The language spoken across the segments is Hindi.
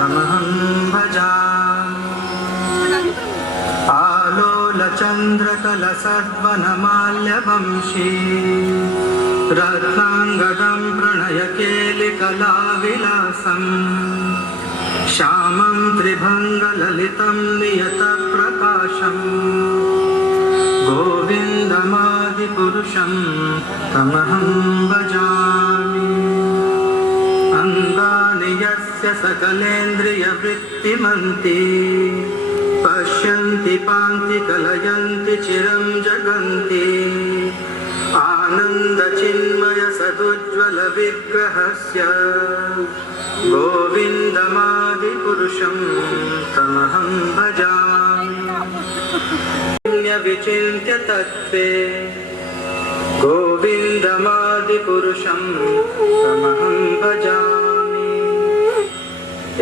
तमहं भजामि। आलोलचन्द्रकलसद्वनमाल्यवंशी रत्नाङ्गदं प्रणयकेलिकलाविलासम् श्यामं त्रिभङ्गललितं नियतप्रकाशम् गोविन्दमादिपुरुषं तमहं भजामि। अङ्गानि यस्य सकलेन्द्रियवृत्तिमन्ति पश्यन्ति पान्ति कलयन्ति चिरं जगन्ति आनन्दचिन्मय सदुज्ज्वलविग्रहस्य गोविन्दमादिपुरुषं तमहं भजामि। विचिन्त्य तत्त्वे गोविन्दमादिपुरुषं तमहं भजामि।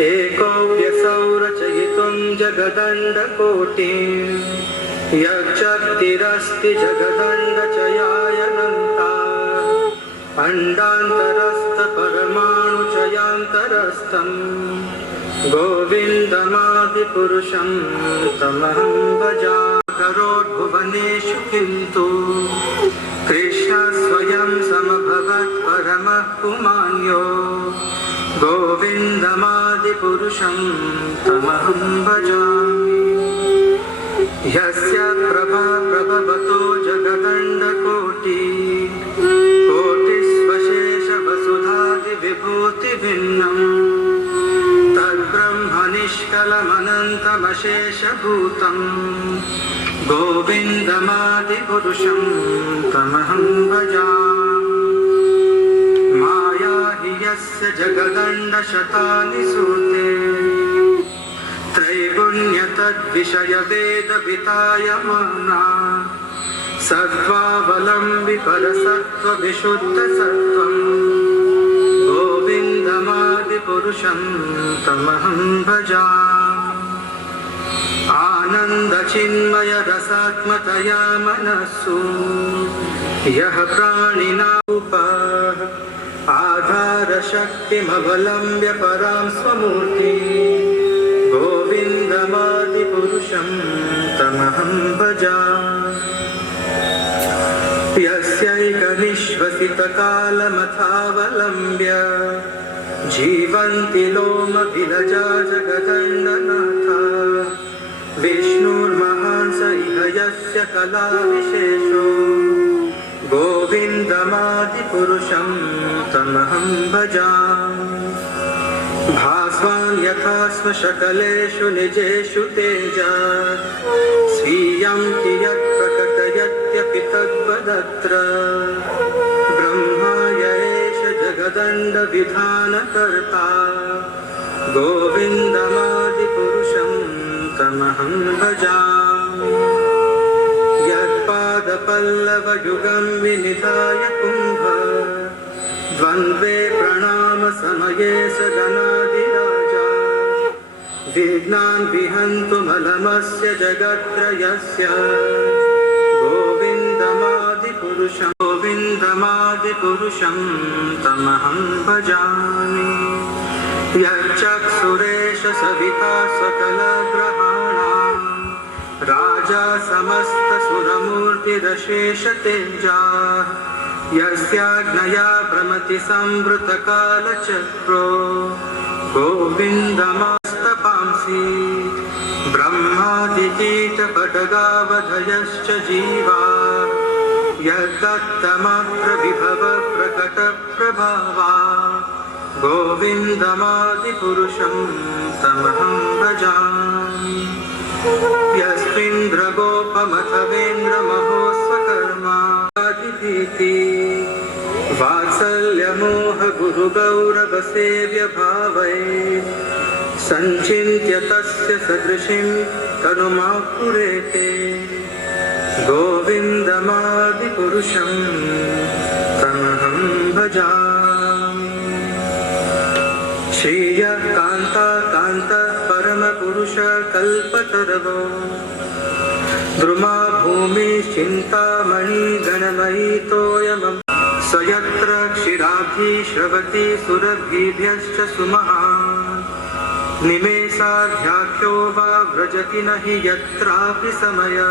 एको व्यसौ रचयितुं जगदण्डकोटिं यच्चक्तिरस्ति जगदण्डचयायनन्ता अण्डान्तरस्थपरमाणुचयान्तरस्थं गोविन्दमादिपुरुषं तमहं भजामि। करोद्भुवनेषु किन्तु कृष्ण स्वयं समभवत् परमः पुमान्यो गोविन्दमादिपुरुषं तमहं भजामि। यस्य प्रभा प्रभवतो जगदण्डकोटि कोटिस्वशेषवसुधादिविभूतिभिन्नम् तद्ब्रह्मनिष्कलमनन्तमशेषभूतम् गोविन्दमादिपुरुषं तमहं भजामि। माया हि यस्य जगदण्डशतानि सूते त्रैगुण्यतद्विषयवेदवितायमाना सत्त्वावलम्बि परसत्त्वविशुद्धसत्त्वं गोविन्दमादिपुरुषं तमहं भजामि। आनन्दचिन्मय रसात्मतया मनस्सु यः प्राणिनारूपः आधारशक्तिमवलम्ब्य परां स्वमूर्तिं गोविन्दमादिपुरुषं तमहं भजामि। यस्यैकनिश्वसितकालमथावलम्ब्य जीवन्ति लोमविलजा जगदण्डनाथा विष्णुर्महान् स इह यस्य कलाविशेषो गोविन्दमादिपुरुषं तमहं भजामि। भास्वान् यथा स्वशकलेषु निजेषु तेजा स्वीयं कियत् प्रकटयत्यपि तद्वदत्र ब्रह्मा य एष जगदण्डविधानकर्ता गोविन्दमादिपुरुषं तमहं भजामि। यत्पादपल्लवयुगं विनिधाय कुम्भ द्वन्द्वे प्रणामसमये स गणाधिराजा विघ्नान् विहन्तुमलमस्य जगत्त्रयस्य गोविन्दमादिपुरुषं तमहं भजामि। यच्चक्षुरेष सविता सकलग्रहाणां राजा समस्तसुरमूर्तिरशेषतेजा यस्याज्ञया भ्रमति संवृतकालचक्रो गोविन्दमस्तपांसि ब्रह्मादिकीटपटगावधयश्च जीवा यद्दत्तमप्रविभव प्रकटप्रभावा गोविन्दमादिपुरुषं तमहं भजामि। यस्मिन्द्रगोपमथवेन्द्रमहोस्वकर्मा वात्सल्यमोहगुरुगौरवसेव्यभावै सञ्चिन्त्य तस्य सदृशीं तनुमापुरेते गोविन्दमादिपुरुषं तमहं भजामि। श्रियः कान्ताकान्तः परमपुरुष कल्पतरवो द्रुमा भूमिश्चिन्तामणि गणमयी तोयमम् स यत्र क्षीराब्धि श्रवति सुरभिभ्यश्च सुमहान् निमेषाध्याख्यो वा व्रजति न हि यत्रापि समया।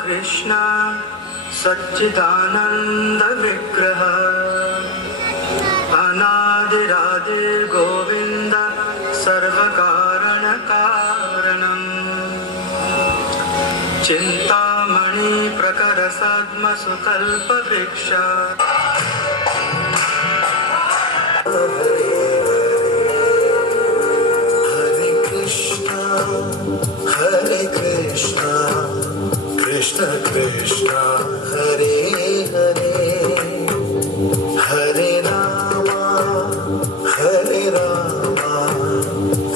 कृष्ण सच्चिदानंद विग्रह अनादिरादिर् गोविंद सर्वकारण कारणम् चिंतामणि प्रकर सद्म सुकल्प वृक्ष। Hare Krishna, Krishna Krishna, Hare Hare, Hare Rama, Hare Rama,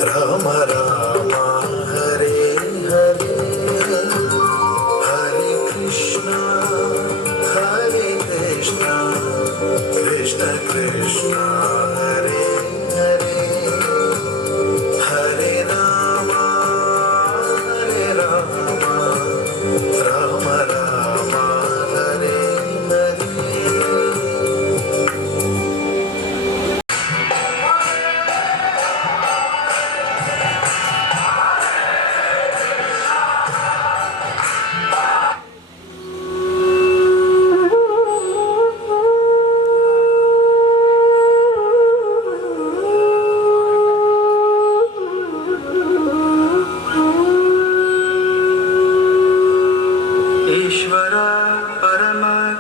Rama Rama, Hare Hare, Hare Krishna, Krishna Krishna, Hare Hare, Hare Rama, Rama Rama, Hare Hare.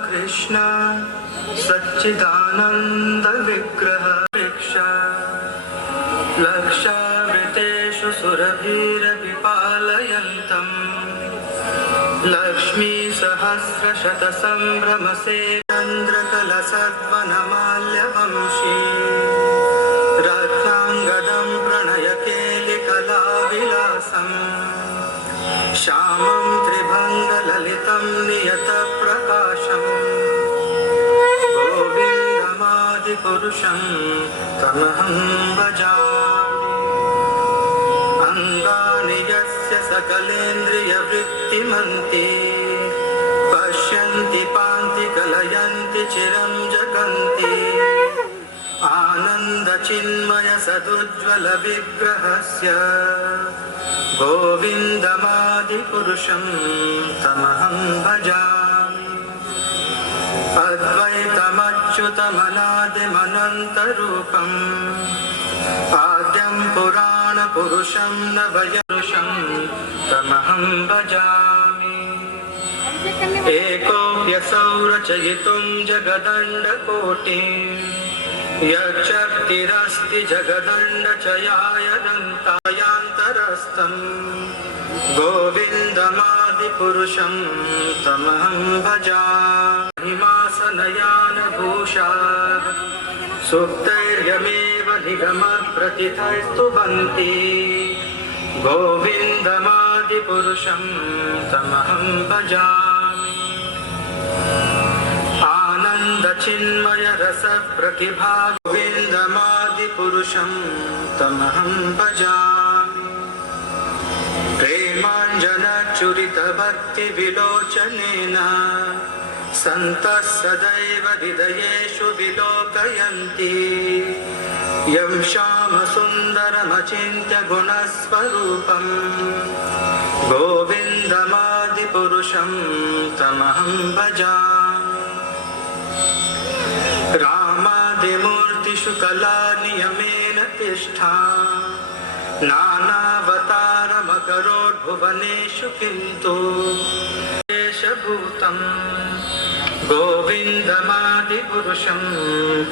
Krishna सच्चिदानंद विग्रह भिक्षा लक्षावृतेषु सुरभिरभिपालयन्तम् लक्ष्मी सहस्रशतसंभ्रमसे चन्द्रकलसद्वनमाल्यवंशी रत्नाङ्गदं प्रणयकेलिकलाविलासम् श्यामं त्रिभङ्गललितं नियतप्रकाशम् गोविन्दमादिपुरुषं तमहं भजामि। अङ्गानि यस्य सकलेन्द्रियवृत्तिमन्ति पश्यन्ति पान्ति कलयन्ति चिरं जगन्ति आनन्दचिन्मय सदुज्ज्वल विग्रहस्य गोविन्दमादिपुरुषं तमहं भजामि। अद्वैतमच्युतमनादिमनन्तरूपम् आद्यं पुराणपुरुषं नवयपुरुषं तमहं भजामि। एकोऽप्यसौ रचयितुं जगदण्डकोटिं यच्चक्तिरस्ति जगदण्डचयायदन्तायान्तरस्थम् गोविन्दमादिपुरुषं तमहं भजामि। हिमासनयानभूषा सुप्तैर्यमेव निगमप्रथितैस्तुवन्ति गोविन्दमादिपुरुषं तमहं भजामि। आनन्दचिन्मय रसप्रतिभा गोविन्दमादिपुरुषं तमहं भजामि। प्रेमाञ्जनचुरितभक्तिविलोचनेन सन्तः सदैव हृदयेषु विलोकयन्ति यं श्यामसुन्दरमचिन्त्य गुणस्वरूपं गोविन्दमादिपुरुषं तमहं भजामि। रामादिमूर्तिषु कलानियमेन तिष्ठा नानावतारमकरोद्भुवनेषु किन्तु देशभूतं गोविन्दमादिपुरुषं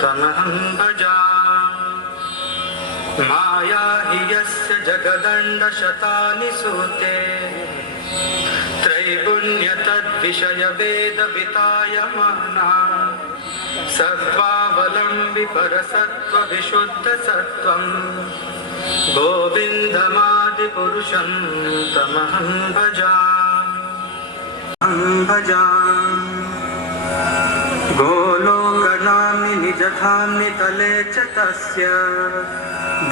तमहं भजामि। माया हि यस्य जगदण्डशतानि सूते त्रैगुण्यतद्विषयवेदवितायमाना सत्त्वावलम्बि परसत्त्वविशुद्धसत्त्वम् गोविन्दमादिपुरुषं तमहं भजामि। गोलोकनाम्नि निजधाम्नि तले च तस्य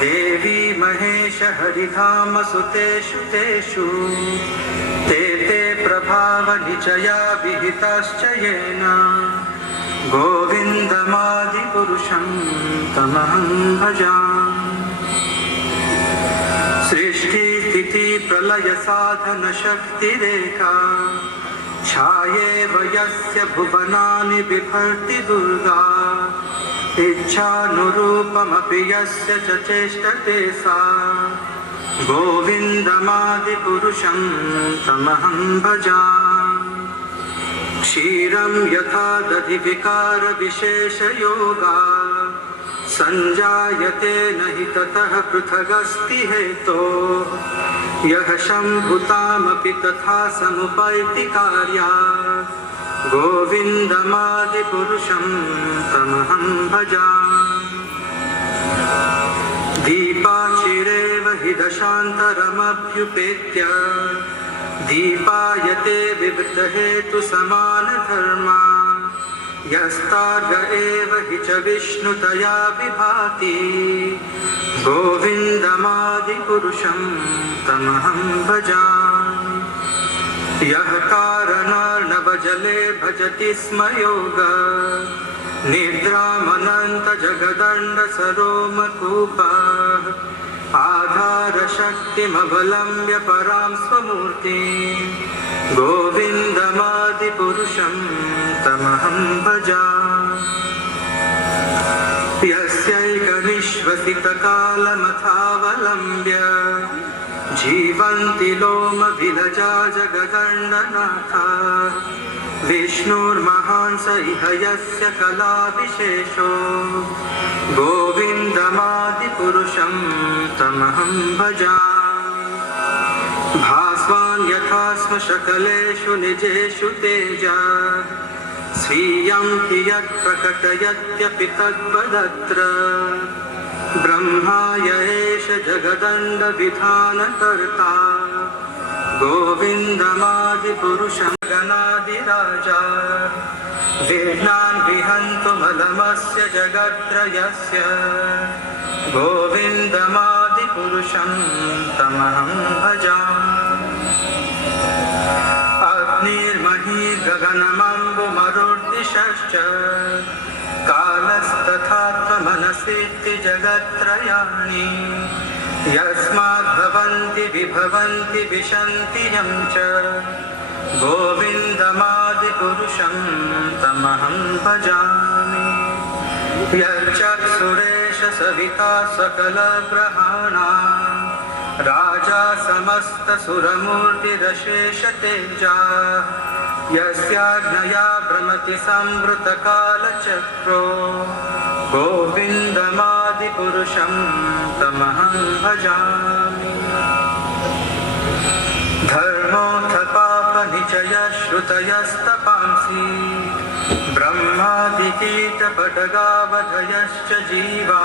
देवी महेश हरिधाम सुतेषु तेषु ते प्रभावनिचया विहिताश्च येन गोविन्दमादिपुरुषं तमहं भजामि। सृष्टिस्थिति प्रलय साधन शक्तिरेका छायेव यस्य भुवनानि बिभर्ति दुर्गा इच्छानुरूपमपि यस्य च चेष्टते सा गोविन्दमादिपुरुषं तमहं भजामि। क्षीरं यथा दधिविकारविशेषयोगा सञ्जायते न हि ततः पृथगस्ति हेतोः यः शम्भुतामपि तथा समुपैति कार्यात् गोविन्दमादिपुरुषं तमहं भजामि। दीपाचिरेव हि दशान्तरमभ्युपेत्य दीपायते विवृतहेतुसमानधर्मा यस्तार्ग एव हि च विष्णुतया विभाति गोविन्दमादिपुरुषं तमहं भजामि। यः कारणार्णवजले भजति स्म योगः निद्रामनन्तजगदण्डसरोमकूपः आधारशक्तिमवलम्ब्य परां स्वमूर्तिं गोविन्दमादिपुरुषं तमहं भजामि। यस्यैकनिश्वसितकालमथावलम्ब्य जीवन्ति लोमभिलजा जगदण्डनाथा विष्णुर्महान् स इह यस्य कलाविशेषो गोविन्दमादिपुरुषं तमहं भजामि। भास्वान् यथा स्म सकलेषु निजेषु तेजा स्वीयं कियत् प्रकटयत्यपि तद्वदत्र ब्रह्माय एष जगदण्डविधानकर्ता गोविन्दमादिपुरुषं गणादिराजा विघ्नान् विहन्तुमलमस्य जगत्त्रयस्य गोविन्दमादिपुरुषं तमहं भजामि। अग्निर्मही गगनमम्बुमरुर्दिशश्च कालस्तथात्मनसीति जगत्त्रयाणि यस्माद्भवन्ति विभवन्ति विशन्ति यं च गोविन्दमादिपुरुषं तमहं भजामि। यच्चक्षुरेश सविता सकलग्रहाणां राजा समस्तसुरमूर्तिरशेषतेजा यस्याज्ञया भ्रमति संवृतकालचक्रो गोविन्दमादिपुरुषं तमहं भजामि। धर्मोऽथ पापनिचयश्रुतयस्तपांसि ब्रह्मादिकीटपटगावधयश्च जीवा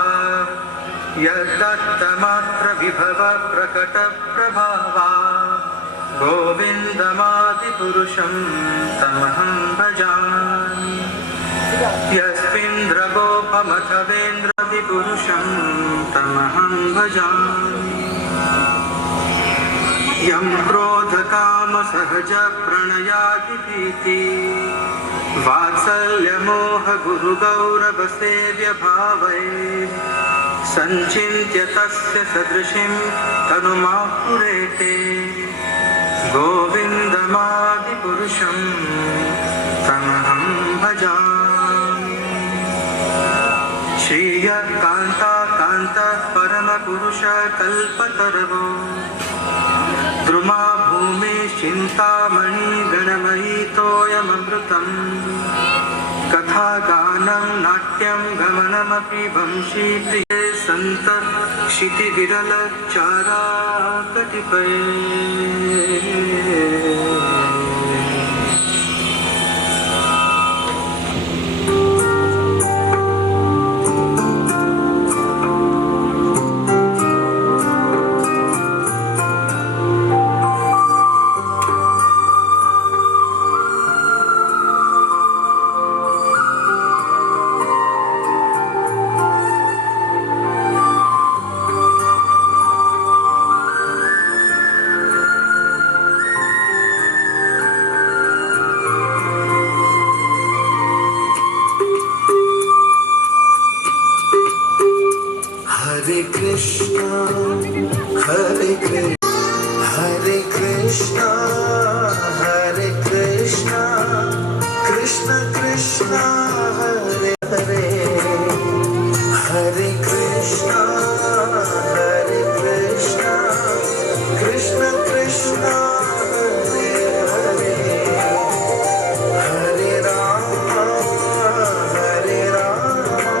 यद्दत्तमात्र विभव प्रकटप्रभावा गोविन्दमादिपुरुषं तमहं भजामि। यस्मिन्द्रगोपमथवेन्द्रादिपुरुषं तमहं भजामि। यं क्रोधकामसहजप्रणयादिभीति वात्सल्यमोहगुरुगौरवसेव्यभावै सञ्चिन्त्य तस्य सदृशीं तनुमापुरेते गोविन्दमादिपुरुषं तमहं भजामि। श्रीयकान्ताकान्तः परमपुरुषः कल्पतरवो द्रुमा भूमिश्चिन्तामणि गणमयी तोयममृतम् कथागानं नाट्यं गमनमपि वंशी प्रिये सन्तः क्षितिविरलचारा कतिपये। Hare Krishna, Hare Krishna, Krishna Krishna, Hare Hare, Hare Krishna, Hare Krishna, Krishna Krishna, Hare Hare, Hare Rama, Hare Rama,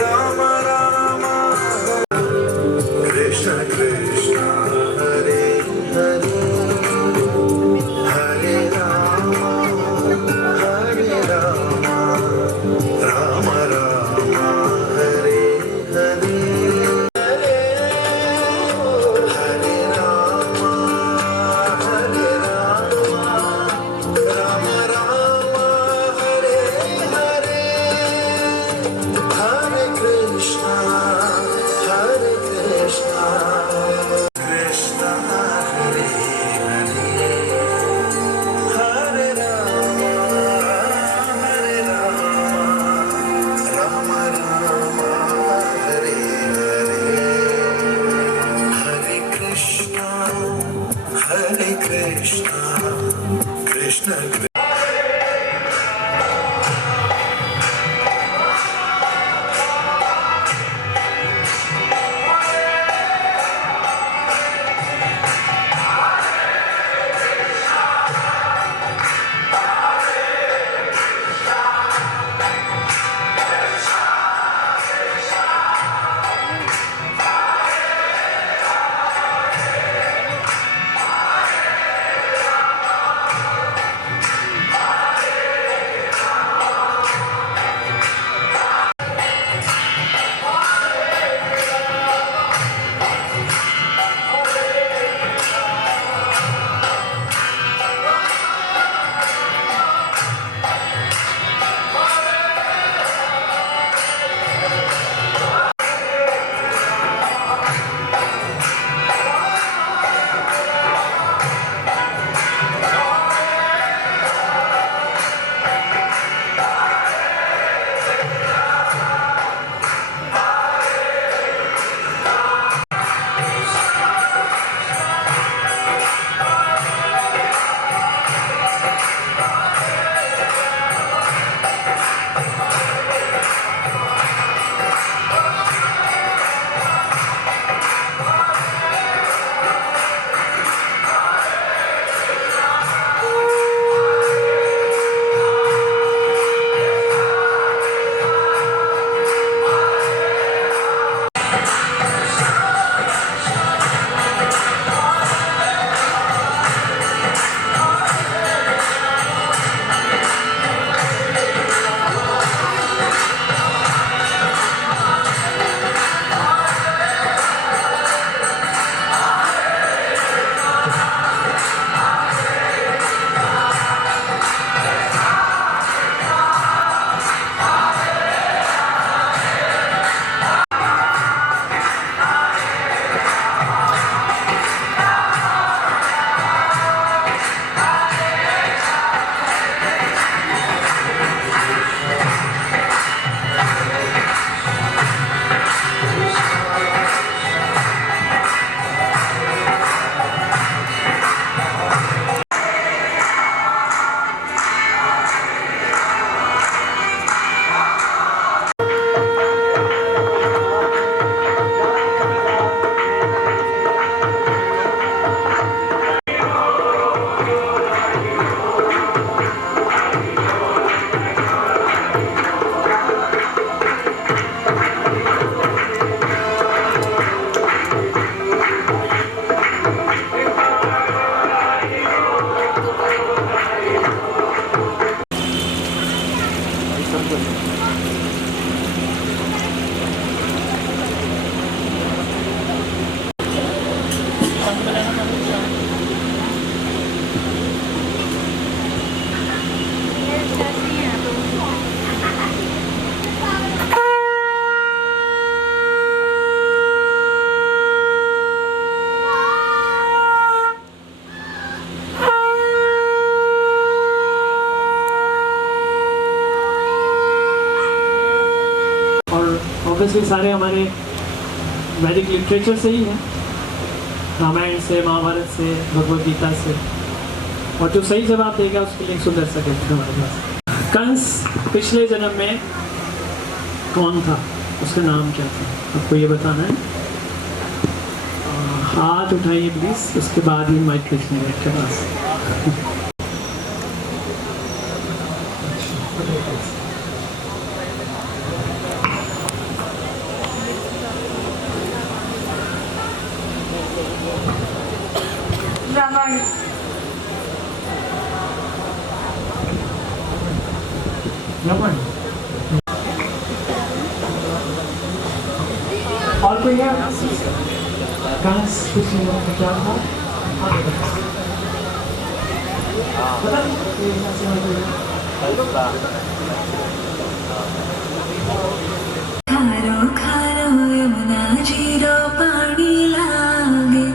Rama Rama, Krishna Krishna, Hare Hare, Hare Rama, Hare Rama, Rama Rama, Hare Hare, Hare Rama, Hare Rama, Rama Rama, Hare Hare, Hare Krishna, Hare Krishna, Krishna Hare Hare, Hare Rama, Hare Rama, Rama Rama, Hare Hare, Hare Krishna, Hare Krishna, Krishna Krishna. Obviously सारे हमारे वैदिक लिटरेचर से ही हैं, रामायण से, महाभारत से, भगवद गीता से, और जो सही जवाब देगा उसके लिए एक सुंदर सा गिफ्ट हमारे पास। कंस पिछले जन्म में कौन था, उसका नाम क्या था, आपको ये बताना है। हाथ उठाइए प्लीज, उसके बाद ही माइक लिखने के पास। रावण। रावण। और कोई है? कंस पिछले जन्म में क्या था? खारो खारो यमुना जीरो पानी लागे,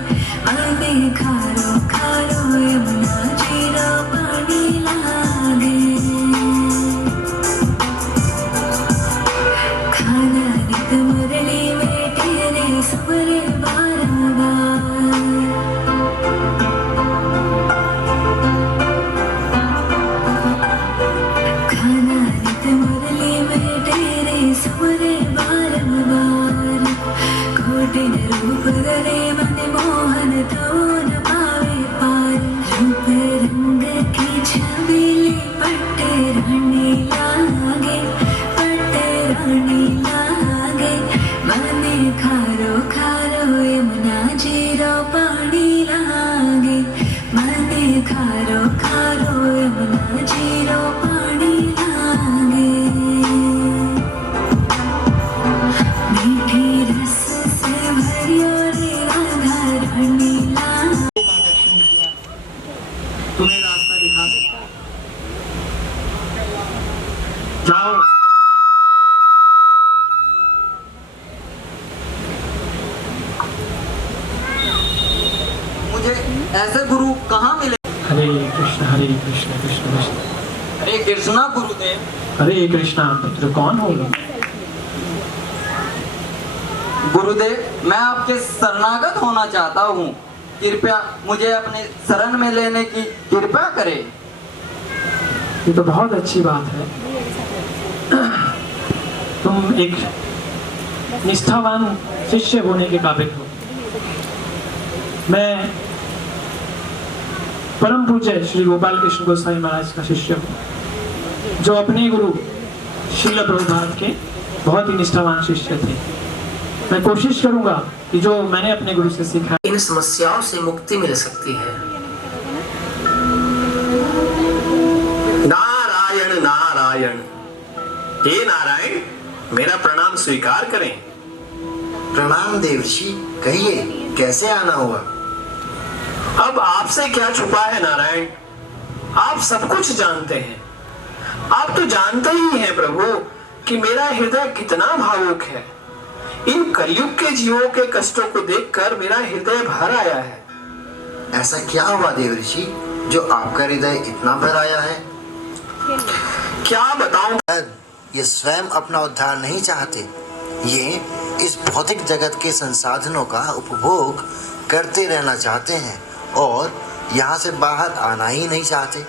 आगे खारो खारो यमुना जीरो पानी लागे। खाना नित मुरली में तेरे सुमरे बारंबार। खाना नित मुरली में तेरे सुमरे बारंबार। कोटिन रूप धरे मन मोहन तो न पावे पार। रूप रंग की छबीली पट्टे रानी लागे, पट्टे रानी लागे। बने खारो खारो यमुना जीरो पानी लागे, बने खारो खारो यमुना जीरो पानी लागे। मीठी रस से भरियो रे राधा रानी लागे। तुम्हें रास्ता दिखा सकता है। जाओ। मुझे ऐसे गुरु कहाँ मिले? हरे कृष्ण कृष्ण कृष्ण। हरे कृष्णा गुरुदेव। हरे कृष्णा पुत्र, कौन हो? गुरुदेव, मैं आपके शरणागत होना चाहता हूँ। कृपया मुझे अपने शरण में लेने की कृपा करें। ये तो बहुत अच्छी बात है। तुम एक निष्ठावान शिष्य होने के काबिल हो। मैं परम पूज्य श्री गोपाल कृष्ण गोस्वामी महाराज का शिष्य हूँ, जो अपने गुरु श्रील प्रभुपाद के बहुत ही निष्ठावान शिष्य थे। मैं कोशिश करूंगा कि जो मैंने अपने गुरु से सीखा, इन समस्याओं से मुक्ति मिल सकती है। नारायण नारायण। हे नारायण, मेरा प्रणाम स्वीकार करें। प्रणाम देवर्षि, कहिए कैसे आना हुआ? अब आपसे क्या छुपा है नारायण, आप सब कुछ जानते हैं। आप तो जानते ही हैं प्रभु कि मेरा हृदय कितना भावुक है। इन कलयुग के जीवों के कष्टों को देखकर मेरा हृदय भर आया है। ऐसा क्या हुआ देवर्षि जो आपका हृदय इतना भर आया है? क्या बताऊं? ये स्वयं अपना उद्धार नहीं चाहते, ये इस भौतिक जगत के संसाधनों का उपभोग करते रहना चाहते हैं और यहाँ से बाहर आना ही नहीं चाहते।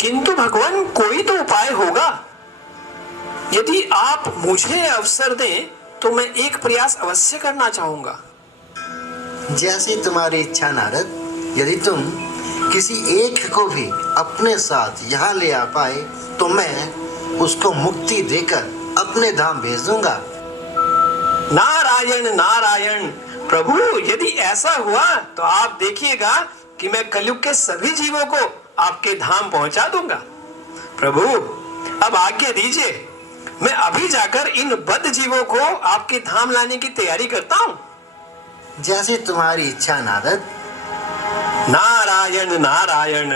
किंतु भगवान, कोई तो उपाय होगा। यदि आप मुझे अवसर दें तो मैं एक प्रयास अवश्य करना चाहूंगा। जैसी तुम्हारी इच्छा नारद। यदि तुम किसी एक को भी अपने साथ यहाँ ले आ पाए तो मैं उसको मुक्ति देकर अपने धाम भेज दूंगा। नारायण नारायण। प्रभु, यदि ऐसा हुआ तो आप देखिएगा कि मैं कलयुग के सभी जीवों को आपके धाम पहुंचा दूंगा। प्रभु, अब आज्ञा दीजिए, मैं अभी जाकर इन बद्ध जीवों को आपके धाम लाने की तैयारी करता हूँ। जैसे तुम्हारी इच्छा नारद। नारायण नारायण।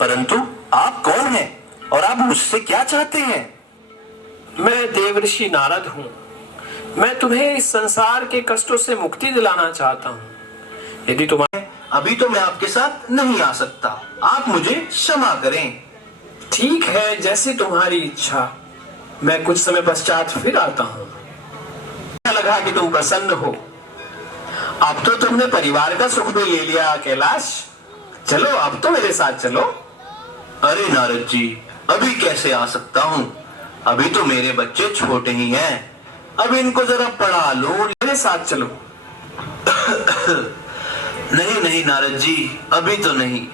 परंतु आप कौन हैं और आप मुझसे क्या चाहते हैं? मैं देवर्षि नारद हूँ। मैं तुम्हें इस संसार के कष्टों से मुक्ति दिलाना चाहता हूँ। यदि तुम्हारे अभी तो मैं आपके साथ नहीं आ सकता, आप मुझे क्षमा करें। ठीक है, जैसे तुम्हारी इच्छा। मैं कुछ समय पश्चात फिर आता हूँ। अच्छा लगा कि तुम प्रसन्न हो। अब तो तुमने परिवार का सुख भी ले लिया कैलाश। चलो अब तो मेरे साथ चलो। अरे नारद जी, अभी कैसे आ सकता हूँ? अभी तो मेरे बच्चे छोटे ही हैं। अब इनको जरा पढ़ा लो। मेरे साथ चलो। नहीं नहीं नारद जी, अभी तो नहीं।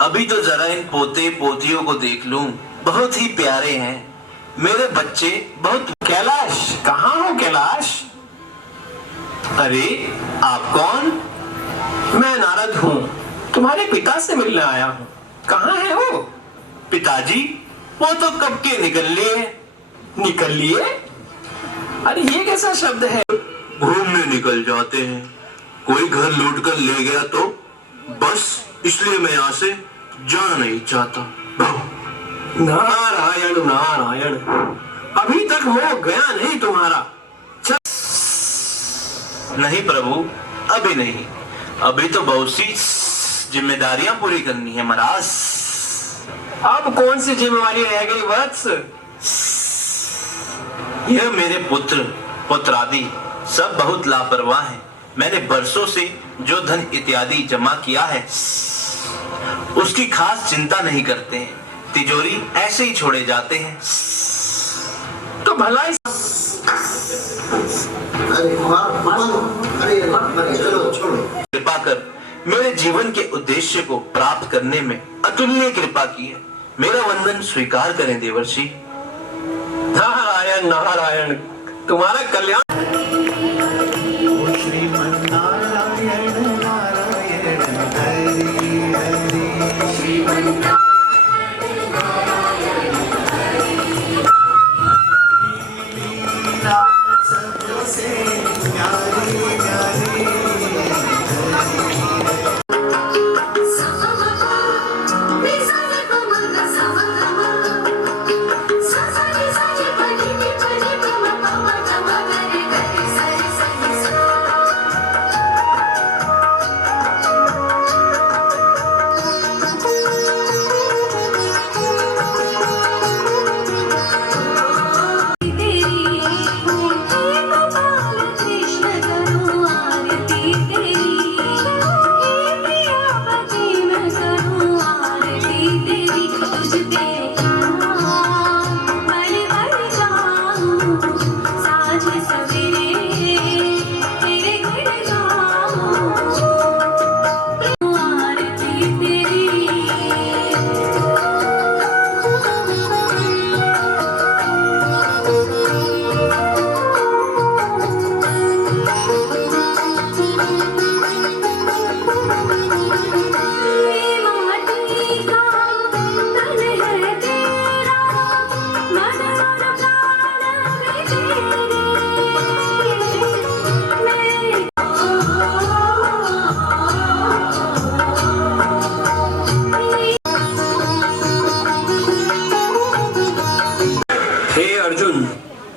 अभी तो जरा इन पोते पोतियों को देख लूं। बहुत ही प्यारे हैं मेरे बच्चे, बहुत। कैलाश, कहाँ हो कैलाश? अरे आप कौन? मैं नारद हूँ, तुम्हारे पिता से मिलने आया हूँ। कहाँ है वो? पिताजी? वो तो कब के निकल लिए। निकल लिए? अरे ये कैसा शब्द है? घूमने निकल जाते हैं। कोई घर लूट कर ले गया तो बस इसलिए मैं यहाँ से जाना नहीं चाहता। नारायण नारायण, अभी तक मोह गया नहीं तुम्हारा। नहीं प्रभु, अभी नहीं। अभी तो बहुत सी जिम्मेदारियां पूरी करनी है महाराज। अब कौन सी जिम्मेवारी रह गई वत्स? यह मेरे पुत्र पुत्रादि सब बहुत लापरवाह हैं। मैंने बरसों से जो धन इत्यादि जमा किया है उसकी खास चिंता नहीं करते हैं। तिजोरी ऐसे ही छोड़े जाते हैं। तो भला अरे चलो छोड़ो। कृपा कर मेरे जीवन के उद्देश्य को प्राप्त करने में अतुल्य कृपा की है। मेरा वंदन स्वीकार करें देवर्षि। नारायण नारायण, तुम्हारा कल्याण।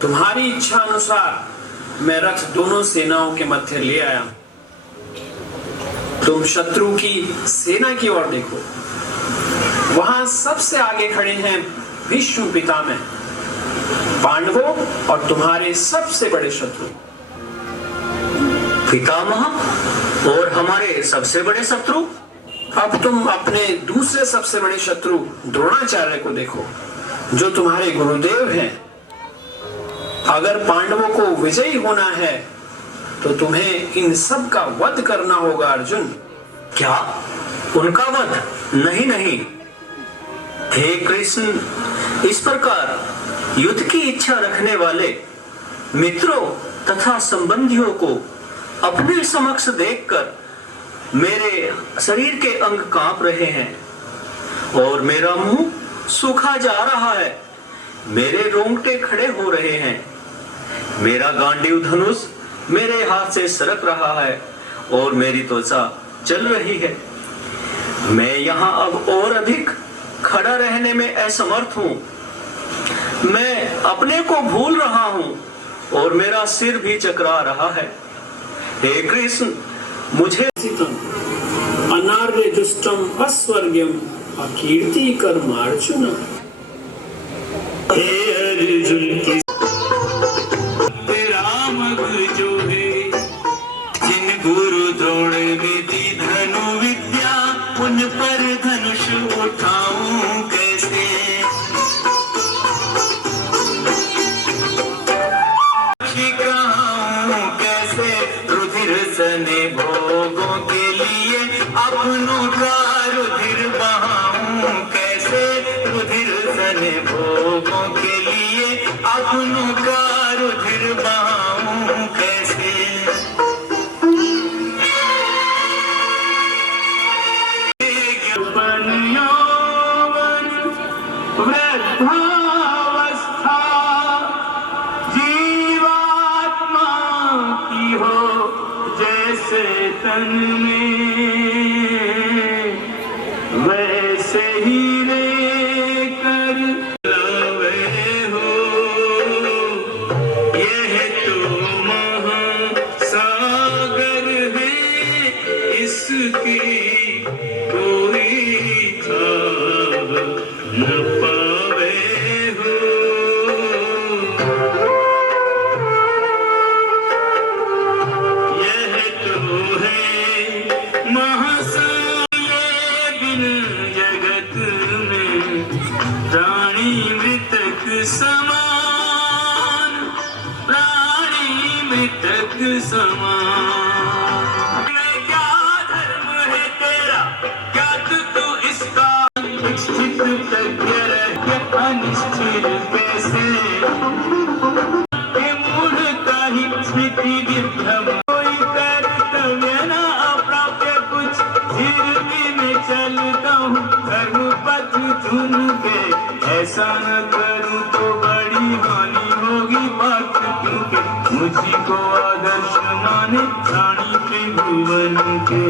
तुम्हारी इच्छा अनुसार मैं रथ दोनों सेनाओं के मध्य ले आया। तुम शत्रु की सेना की ओर देखो। वहां सबसे आगे खड़े हैं भीष्म पितामह, पांडवों और तुम्हारे सबसे बड़े शत्रु। पितामह और हमारे सबसे बड़े शत्रु? अब तुम अपने दूसरे सबसे बड़े शत्रु द्रोणाचार्य को देखो, जो तुम्हारे गुरुदेव हैं। अगर पांडवों को विजयी होना है तो तुम्हें इन सब का वध करना होगा अर्जुन। क्या उनका वध? नहीं नहीं हे कृष्ण, इस प्रकार युद्ध की इच्छा रखने वाले मित्रों तथा संबंधियों को अपने समक्ष देखकर मेरे शरीर के अंग कांप रहे हैं और मेरा मुंह सूखा जा रहा है। मेरे रोंगटे खड़े हो रहे हैं। मेरा गांडीव धनुष मेरे हाथ से सरक रहा है और मेरी त्वचा चल रही है। मैं यहाँ अब और अधिक खड़ा रहने में असमर्थ हूँ। मैं अपने को भूल रहा हूँ और मेरा सिर भी चकरा रहा है। हे कृष्ण, मुझे अनार्य दुष्टम अस्वर्ग्यम अकीर्ति कर्मार्जुन। हे अर्जुन की राम जो है जिन गुरु विधि धनु विद्या उन पर धनुष उठाऊं कैसे। कहूं कैसे रुधिर सने भोगों के लिए अपनों का रुधिर बहाऊं कैसे। रुधिर सने भोगों के लिए अपनों का रुधिर बहाऊं कैसे। वृद्धावस्था जीवात्मा की हो जैसे तन में वैसे ही लेकर लावे हो। यह तो महासागर है इसकी कोई था न पावे हो। यह तो है महासागर बिन जगत में प्राणी मृतक समान प्राणी मृतक समान। क्या धर्म है तेरा क्या तू इसका स्थित प्रज्ञ रह अनिश्चित कैसे। मूढ़ता ही स्मृति विभ्रम कोई कर्तव्य न अप्राप्य कुछ फिर भी मैं चलता हूँ धर्म पथ चुन के। ऐसा न करूँ तो बड़ी हानि होगी बात क्योंकि मुझी को आदर्श माने प्राणी त्रिभुवन के।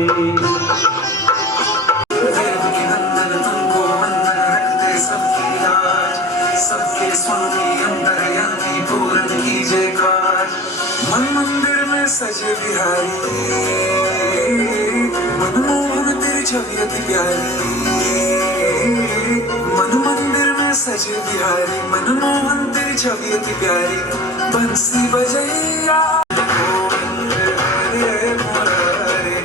सबके स्वामी अंतर्यामी पूरन कीजिए काज। मन मंदिर में सजे बिहारी मनमोहन तेरी छवि अति प्यारी। मन मंदिर में सजे बिहारी मनमोहन तेरी छवि अति प्यारी। बंसी बजैया हरे मुरारे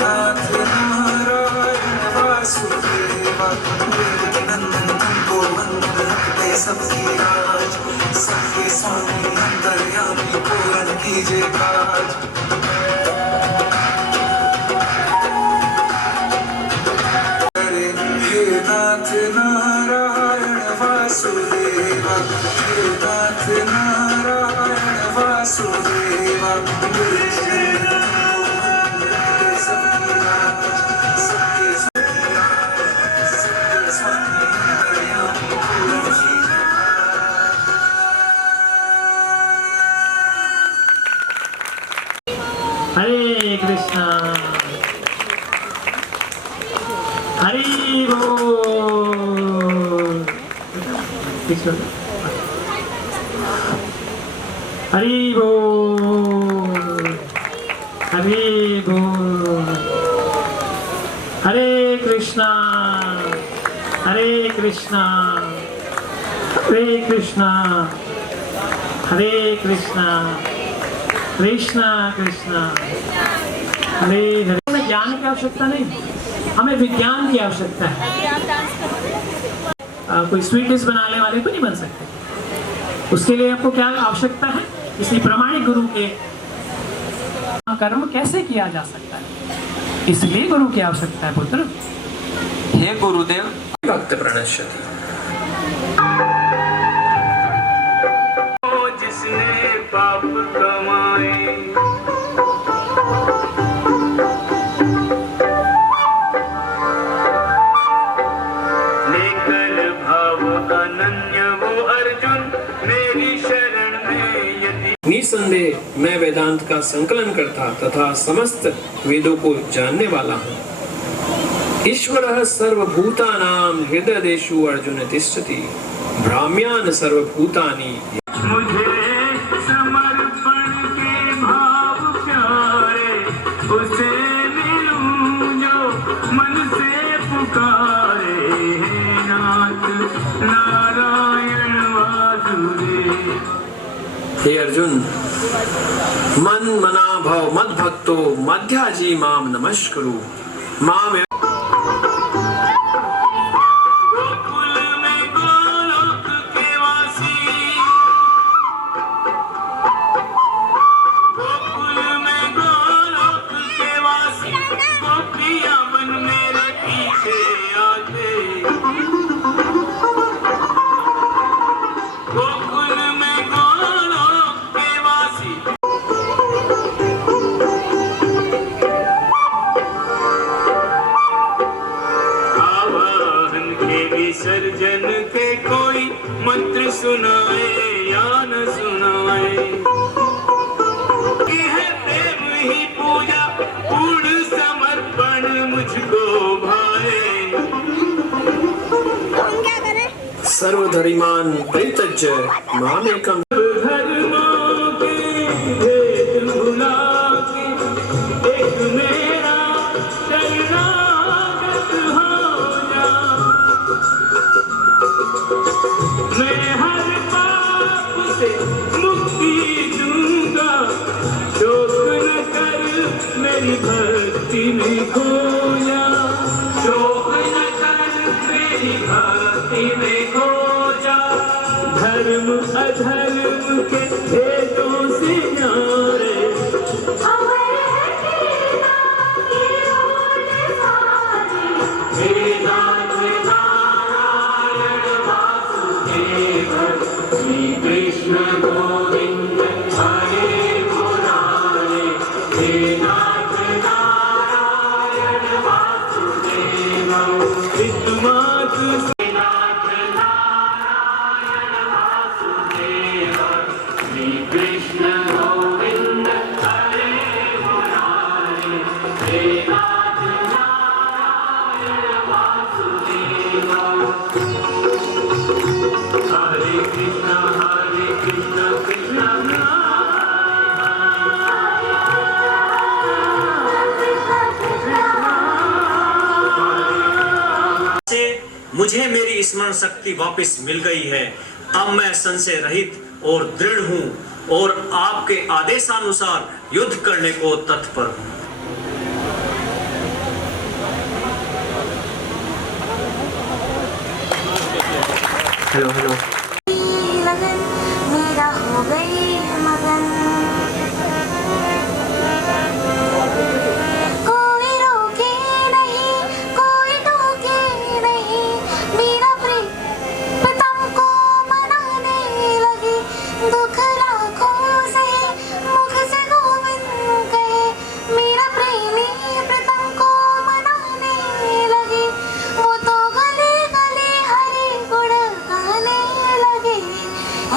नाथ नारायण वासुदेवा। नंदन तुमको वंदन रखते सबकी राज। सबके स्वामी अंतर्यामी पूरन कीजिए काज। हे नाथ नारायण वासुदेवा। हे नाथ नारायण वासुदेवा। सबकी राज सबके स्वामी अंतर्यामी पूरन कीजिए। हरे कृष्णा हरि बोल। हरि बोल हरि बोल। हरे कृष्णा हरे कृष्णा हरे कृष्णा हरे कृष्णा कृष्णा कृष्णा हरे हरे। हमें ज्ञान की आवश्यकता नहीं हमें विज्ञान की आवश्यकता है। कोई स्वीट डिश बनाने वाले को नहीं बन सकते। उसके लिए आपको क्या आवश्यकता है। इसलिए प्रामाणिक गुरु के कर्म कैसे किया जा सकता है इसलिए गुरु की आवश्यकता है पुत्र। हे गुरुदेव भक्त प्रणश्यति। जिसने पाप कमाए लेकर भाव अनन्य वो अर्जुन मेरी शरण में यदि। निसंदेह मैं वेदांत का संकलन करता तथा समस्त वेदों को जानने वाला हूँ। ईश्वरः सर्वभूतानां हृदयेषु अर्जुन तिष्ठति भ्राम्यान् सर्वभूतानि। मुझे समर्पण के भाव प्यारे उसे मिलूं जो मन से पुकारे। नाथ नारायण वासुदेव। हे अर्जुन मन मना भव मद भक्तो मध्याजी माम नमस्कुरु माम गोकुल में गोलोक के वासी, गोकुल में गोलोक के वासी, गोपियां बन मेरे पीछे आते। गोकुल में गोलोक के वासी, आवाहन के विसर्जन के कोई मंत्र सुनाए या न सुनाए। ये है प्रेम ही पूजा, पूर्ण समर्पण मुझको भाए। सर्वधरिमान परित्यज्य मामेकम धर्मों के भेद भुला के एक मेरा शरणागत हो जा। मैं हर पाप से मुक्ति दूंगा, शोक न कर मेरी भक्ति में खो जा। शोक न कर मेरी भक्ति में खो जा। धर्म अधर्म के भेदों से न्यारे, वेदांत नारायण वासुदेव, श्री कृष्ण गोविंद हरे मुरारे। वेदांत नारायण वासुदेव, विद्वांस वेदांत नारायण वासुदेव, श्री कृष्ण गोविंद हरे मुरारे। वेदांत नारायण वासुदेव, हरे कृष्ण कृष्ण से मुझे मेरी स्मरण शक्ति वापस मिल गई है। अब मैं संशय रहित और दृढ़ हूँ और आपके आदेशानुसार युद्ध करने को तत्पर हूँ। हेलो हेलो लगन मेरा हो गई मगन। कोई रोके नहीं, कोई टोके नहीं, मेरा प्रीतम को मनाने लगी। दुख लाखों से मुख से गोविंद कहे, मेरा प्रेमी प्रीतम को मनाने लगी। वो तो गली गली हरि गुण गाने लगे।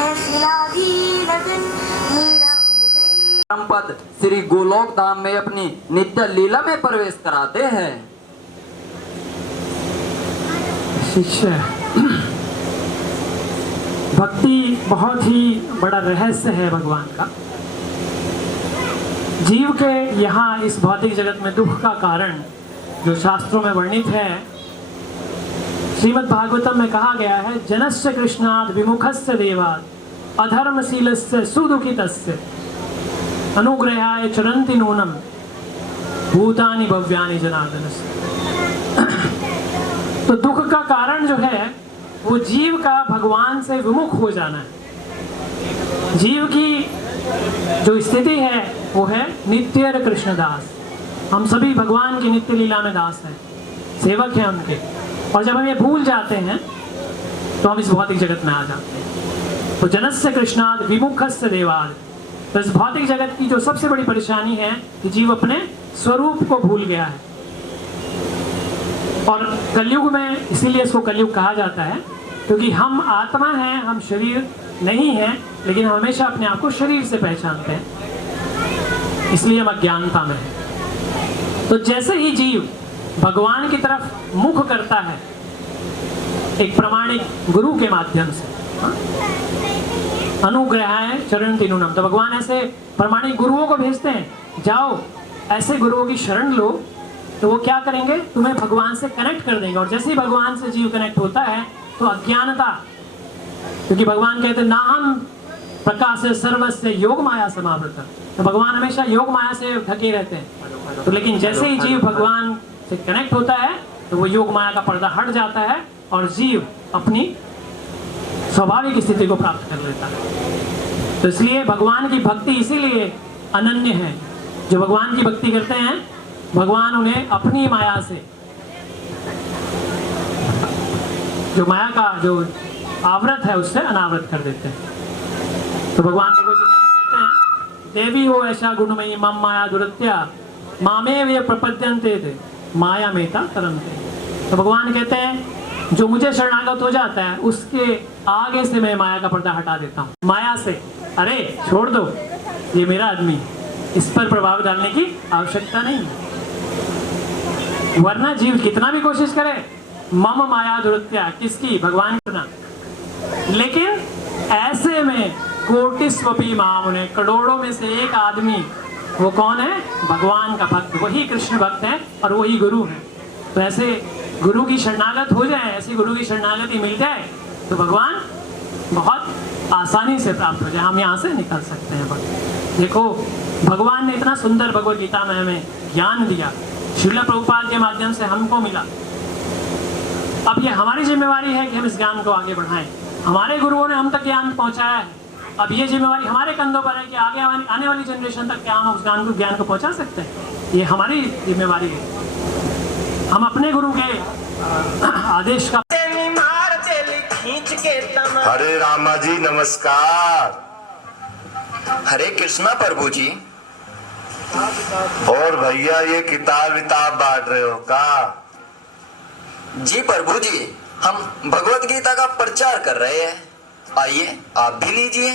ऐसी लागी लगन मेरा हो गई। परमपद श्री गोलोक धाम में अपनी नित्य लीला में प्रवेश कराते हैं। शिष्य, भक्ति बहुत ही बड़ा रहस्य है भगवान का। जीव के यहाँ इस भौतिक जगत में दुख का कारण जो शास्त्रों में वर्णित है, श्रीमद् भागवतम में कहा गया है, जनस्य कृष्णाद विमुखस्य देवाद अधर्मशीलस्य सुदुखितस्य अनुग्रहाय चरन्ति नूनम भूतानि भव्यानि जनार्दनस्य। तो दुख का कारण जो है वो जीव का भगवान से विमुख हो जाना है। जीव की जो स्थिति है वो है नित्य कृष्णदास। हम सभी भगवान की नित्य लीला में दास हैं, सेवक हैं उनके। और जब हम ये भूल जाते हैं तो हम इस भौतिक जगत में आ जाते हैं। तो जनस्य कृष्णाद विमुखस्य देवाद। तो इस भौतिक जगत की जो सबसे बड़ी परेशानी है कि जीव अपने स्वरूप को भूल गया है। और कलयुग में इसीलिए इसको कलयुग कहा जाता है, क्योंकि हम आत्मा हैं, हम शरीर नहीं हैं, लेकिन हम हमेशा अपने आप को शरीर से पहचानते हैं, इसलिए हम अज्ञानता में हैं। तो जैसे ही जीव भगवान की तरफ मुख करता है एक प्रामाणिक गुरु के माध्यम से, अनुग्रहाय चरणन्ति नूनम, तो भगवान ऐसे प्रामाणिक गुरुओं को भेजते हैं, जाओ ऐसे गुरुओं की शरण लो, तो वो क्या करेंगे, तुम्हें भगवान से कनेक्ट कर देंगे। और जैसे ही भगवान से जीव कनेक्ट होता है तो अज्ञानता, क्योंकि भगवान कहते ना हम प्रकाश सर्वस्य योग माया समावृत। तो भगवान हमेशा योग माया से ढके रहते हैं। तो लेकिन जैसे ही जीव भगवान से कनेक्ट होता है तो वो योग माया का पर्दा हट जाता है और जीव अपनी स्वाभाविक स्थिति को प्राप्त कर लेता है। तो इसलिए भगवान की भक्ति इसीलिए अनन्य है। जो भगवान की भक्ति करते हैं भगवान उन्हें अपनी माया से, जो माया का जो आवृत है उससे अनावृत कर देते हैं। तो भगवान भगवत गीता में कहते हैं, देवी हो ऐसा गुणमयी मम माया दुरत्या मामे वे प्रपद्यन्ते थे माया मेता तरन्ते। तो भगवान कहते हैं जो मुझे शरणागत हो जाता है उसके आगे से मैं माया का पर्दा हटा देता हूँ। माया से अरे छोड़ दो, ये मेरा आदमी, इस पर प्रभाव डालने की आवश्यकता नहीं है। वरना जीव कितना भी कोशिश करे, मम माया दुरत्या, किसकी? भगवान की। लेकिन ऐसे में कोटिस्वपी मामुने, करोड़ों में से एक आदमी, वो कौन है? भगवान का भक्त, वही कृष्ण भक्त है और वही गुरु है। तो ऐसे गुरु की शरणागत हो जाए, ऐसी गुरु की शरणागति मिल जाए तो भगवान बहुत आसानी से प्राप्त हो जाए, हम यहाँ से निकल सकते हैं। देखो भगवान ने इतना सुंदर भगवत गीता में हमें ज्ञान दिया, श्रील प्रभुपाद के माध्यम से हमको मिला। अब ये हमारी जिम्मेवारी है कि हम इस ज्ञान को आगे बढ़ाएं। हमारे गुरुओं ने हम तक ज्ञान पहुंचाया है, अब ये जिम्मेवारी हमारे कंधों पर है कि आगे आने वाली जनरेशन तक क्या हम उस ज्ञान को पहुंचा सकते हैं। ये हमारी जिम्मेवारी है। हम अपने गुरु के आदेश का हरे रामा जी नमस्कार। हरे कृष्णा प्रभु जी। और भैया ये किताब विताब बांट रहे हो का? जी प्रभु जी, हम भगवत गीता का प्रचार कर रहे हैं, आइए आप भी लीजिए।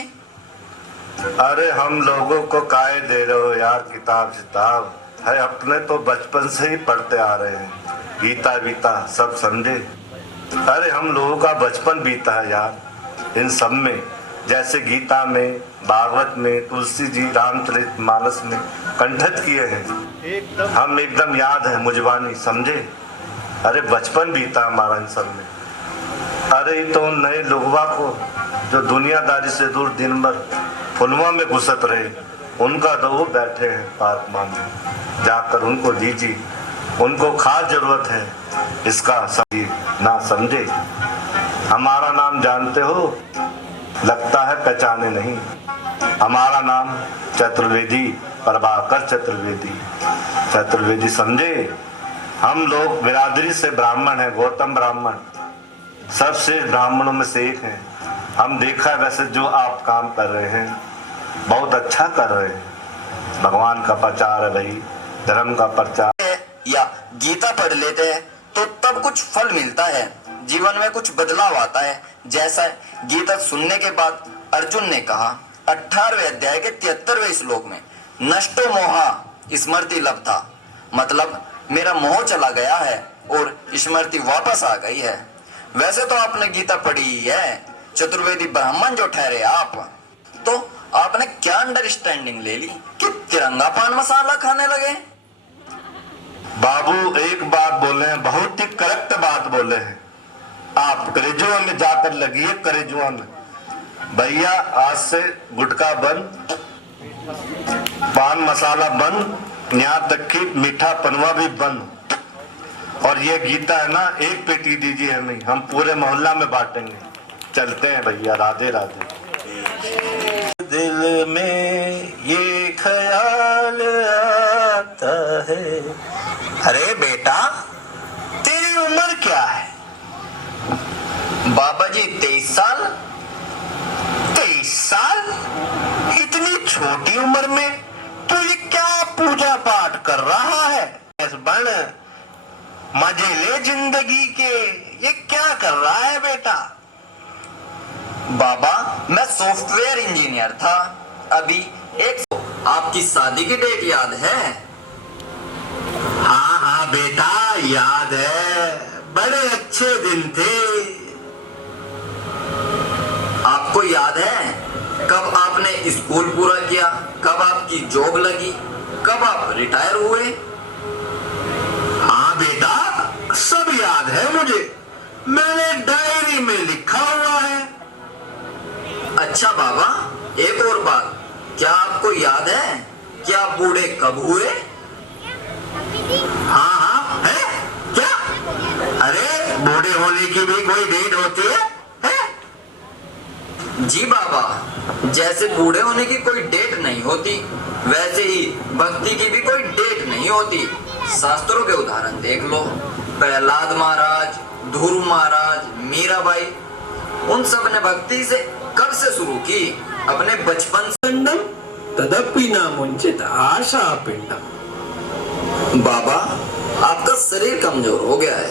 अरे हम लोगों को काहे दे रहे हो यार किताब किताब है, अपने तो बचपन से ही पढ़ते आ रहे हैं, गीता वीता सब समझे। अरे हम लोगों का बचपन बीता है यार इन सब में, जैसे गीता में, भागवत में, तुलसी जी रामचरित मानस में कंठस्थ किए हैं, हम एकदम याद है मुझबानी समझे। अरे बचपन बीता हमारा इन सब में। अरे तो नए लोगवा को जो दुनियादारी से दूर दिन भर फुलवा में घुसत रहे, उनका तो वो बैठे हैं पार्क में, जाकर उनको दीजिए, उनको खास जरूरत है इसका समझिए ना समझे। हमारा नाम जानते हो? लगता है पहचाने नहीं। हमारा नाम चतुर्वेदी, प्रभाकर चतुर्वेदी। चतुर्वेदी समझे? हम लोग बिरादरी से ब्राह्मण हैं, गौतम ब्राह्मण, सबसे ब्राह्मणों में से एक हैं। हम देखा है वैसे जो आप काम कर रहे हैं बहुत अच्छा कर रहे हैं। भगवान का प्रचार है भाई, धर्म का प्रचार। या गीता पढ़ लेते हैं तो तब कुछ फल मिलता है, जीवन में कुछ बदलाव आता है। जैसा गीता सुनने के बाद अर्जुन ने कहा 18वें अध्याय के 73वें श्लोक में, नष्टो मोहा स्मृति लब्धा, मतलब मेरा मोह चला गया है और स्मृति वापस आ गई है। वैसे तो आपने गीता पढ़ी है, चतुर्वेदी ब्राह्मण जो ठहरे आप, तो आपने क्या अंडरस्टैंडिंग ले ली कि तिरंगा पान मसाला खाने लगे? बाबू एक बात बोले हैं, बहुत ही करेक्ट बात बोले हैं आप। करेजुआ में जाकर लगिए, करेजुआ में भैया आज से गुटखा बंद, पान मसाला बंद, यहाँ तक कि मीठा पनवा भी बंद। और ये गीता है ना, एक पेटी दीजिए हमें, हम पूरे मोहल्ला में बांटेंगे। चलते हैं भैया, राधे राधे। दिल में ये ख्याल आता है। अरे बेटा, तेरी उम्र क्या है? बाबा जी 23 साल। 23 साल? इतनी छोटी उम्र में तो ये क्या पूजा पाठ कर रहा है? बन मजे ले जिंदगी के, ये क्या कर रहा है बेटा? बाबा मैं सॉफ्टवेयर इंजीनियर था अभी। आपकी शादी की डेट याद है? हाँ हाँ बेटा याद है, बड़े अच्छे दिन थे। आपको याद है कब आपने स्कूल पूरा किया, कब आपकी जॉब लगी, कब आप रिटायर हुए? हाँ बेटा सब याद है मुझे, मैंने डायरी में लिखा हुआ है। अच्छा बाबा, एक और बात, क्या आपको याद है कि आप बूढ़े कब हुए? हाँ हाँ, है क्या? अरे बूढ़े होने की भी कोई डेट होती है? जी बाबा, जैसे बूढ़े होने की कोई डेट नहीं होती, वैसे ही भक्ति की भी कोई डेट नहीं होती। शास्त्रों के उदाहरण देख लो, प्रहलाद महाराज, ध्रुव महाराज, मीराबाई, उन सब ने भक्ति से कब से शुरू की? अपने बचपन से। तदपि न मुंचित आशा पिंडम। बाबा, आपका शरीर कमजोर हो गया है,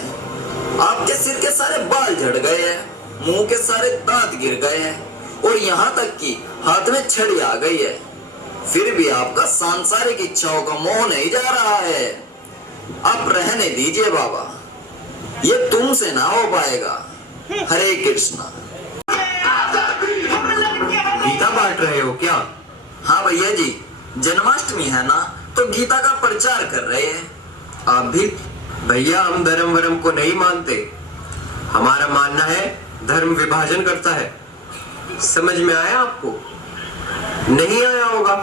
आपके सिर के सारे बाल झड़ गए हैं, मुंह के सारे दांत गिर गए हैं और यहाँ तक कि हाथ में छड़ी आ गई है, फिर भी आपका सांसारिक इच्छाओं का मोह नहीं जा रहा है। आप रहने दीजिए बाबा, ये तुमसे ना हो पाएगा। हरे कृष्णा। गीता बांट रहे हो क्या? हाँ भैया जी, जन्माष्टमी है ना, तो गीता का प्रचार कर रहे हैं। आप भी? भैया हम धर्म वर्म को नहीं मानते, हमारा मानना है धर्म विभाजन करता है। समझ में आया आपको? नहीं आया होगा,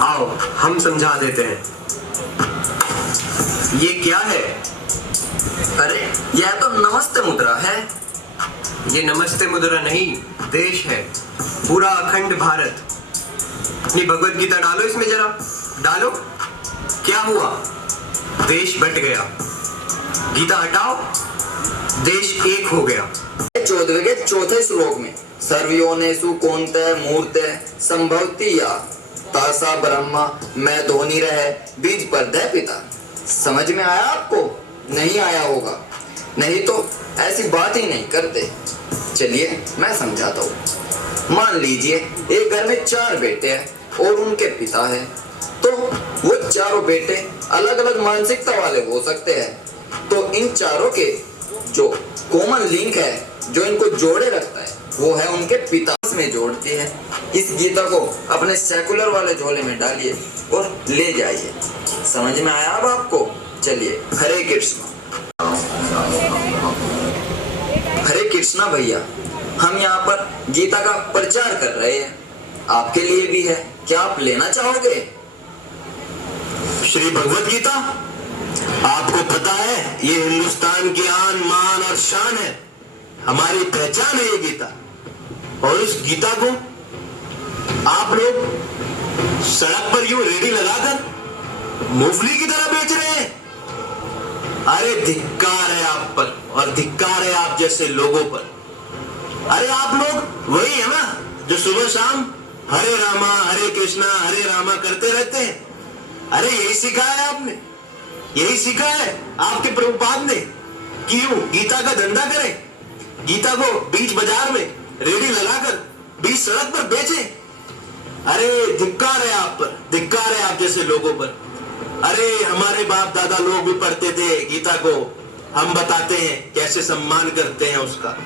आओ हम समझा देते हैं। ये क्या है? अरे यह तो नमस्ते मुद्रा है। ये नमस्ते मुद्रा नहीं, देश है, पूरा अखंड भारत। अपनी भगवत गीता डालो इसमें, जरा डालो। क्या हुआ? देश बट गया। गीता हटाओ, देश एक हो गया। 14वें के चौथे श्लोक में सर्वयोनेषु कौन्तेय मूर्ते संभवती या तासा ब्रह्मा मैं धोनी रहे बीज पर दे पिता। समझ में आया आपको? नहीं आया होगा, नहीं तो ऐसी बात ही नहीं करते। चलिए मैं समझाता हूँ। मान लीजिए एक घर में 4 बेटे हैं और उनके पिता हैं, तो वो चारों बेटे अलग अलग मानसिकता वाले हो सकते हैं। तो इन चारों के जो कॉमन लिंक है, जो इनको जोड़े रखता है, वो है उनके पिता में जोड़ती है। इस गीता को अपने सेकुलर वाले झोले में डालिए और ले जाइए। समझ में आया अब आपको? चलिए, हरे कृष्णा। हरे कृष्णा भैया, हम यहाँ पर गीता का प्रचार कर रहे हैं, आपके लिए भी है, क्या आप लेना चाहोगे? श्री भगवत गीता, आपको पता है ये हिंदुस्तान की आन मान और शान है, हमारी पहचान है ये गीता। और इस गीता को आप लोग सड़क पर यूं रेडी लगाकर मूंगफली की तरह बेच रहे हैं। अरे धिक्कार है आप पर और धिक्कार है आप जैसे लोगों पर। अरे आप लोग वही है ना जो सुबह शाम हरे रामा हरे कृष्णा हरे रामा करते रहते हैं। अरे यही सिखाया है आपने, यही सीखा है आपके प्रभुपाद ने कि यूं गीता का धंधा करें, गीता को बीच बाजार में रेडी लगाकर बीच सड़क पर बेचें। अरे धिक्कार है आप पर, धिक्कार है आप जैसे लोगों पर। अरे हमारे बाप दादा लोग भी पढ़ते थे गीता को, हम बताते हैं कैसे सम्मान करते हैं उसका।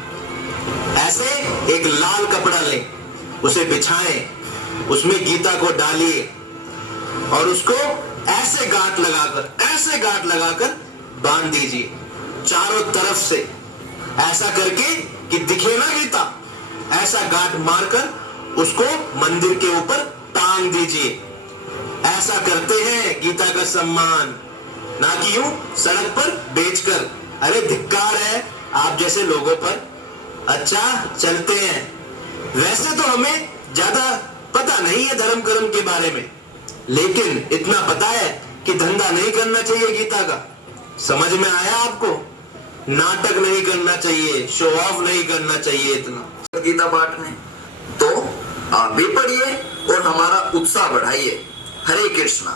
ऐसे एक लाल कपड़ा लें, उसे बिछाएं, उसमें गीता को डालिए और उसको ऐसे गांठ लगाकर बांध दीजिए चारों तरफ से, ऐसा करके कि दिखे ना गीता। ऐसा गांठ मारकर उसको मंदिर के ऊपर टांग दीजिए। ऐसा करते हैं गीता का सम्मान, ना कि यूं सड़क पर बेचकर। अरे धिक्कार है आप जैसे लोगों पर। अच्छा चलते हैं। वैसे तो हमें ज्यादा पता नहीं है धर्म कर्म के बारे में, लेकिन इतना पता है कि धंधा नहीं करना चाहिए गीता का। समझ में आया आपको? नाटक नहीं करना चाहिए, शो ऑफ नहीं करना चाहिए इतना। गीता बांटने तो आप भी पढ़िए और हमारा उत्साह बढ़ाइए। हरे कृष्णा।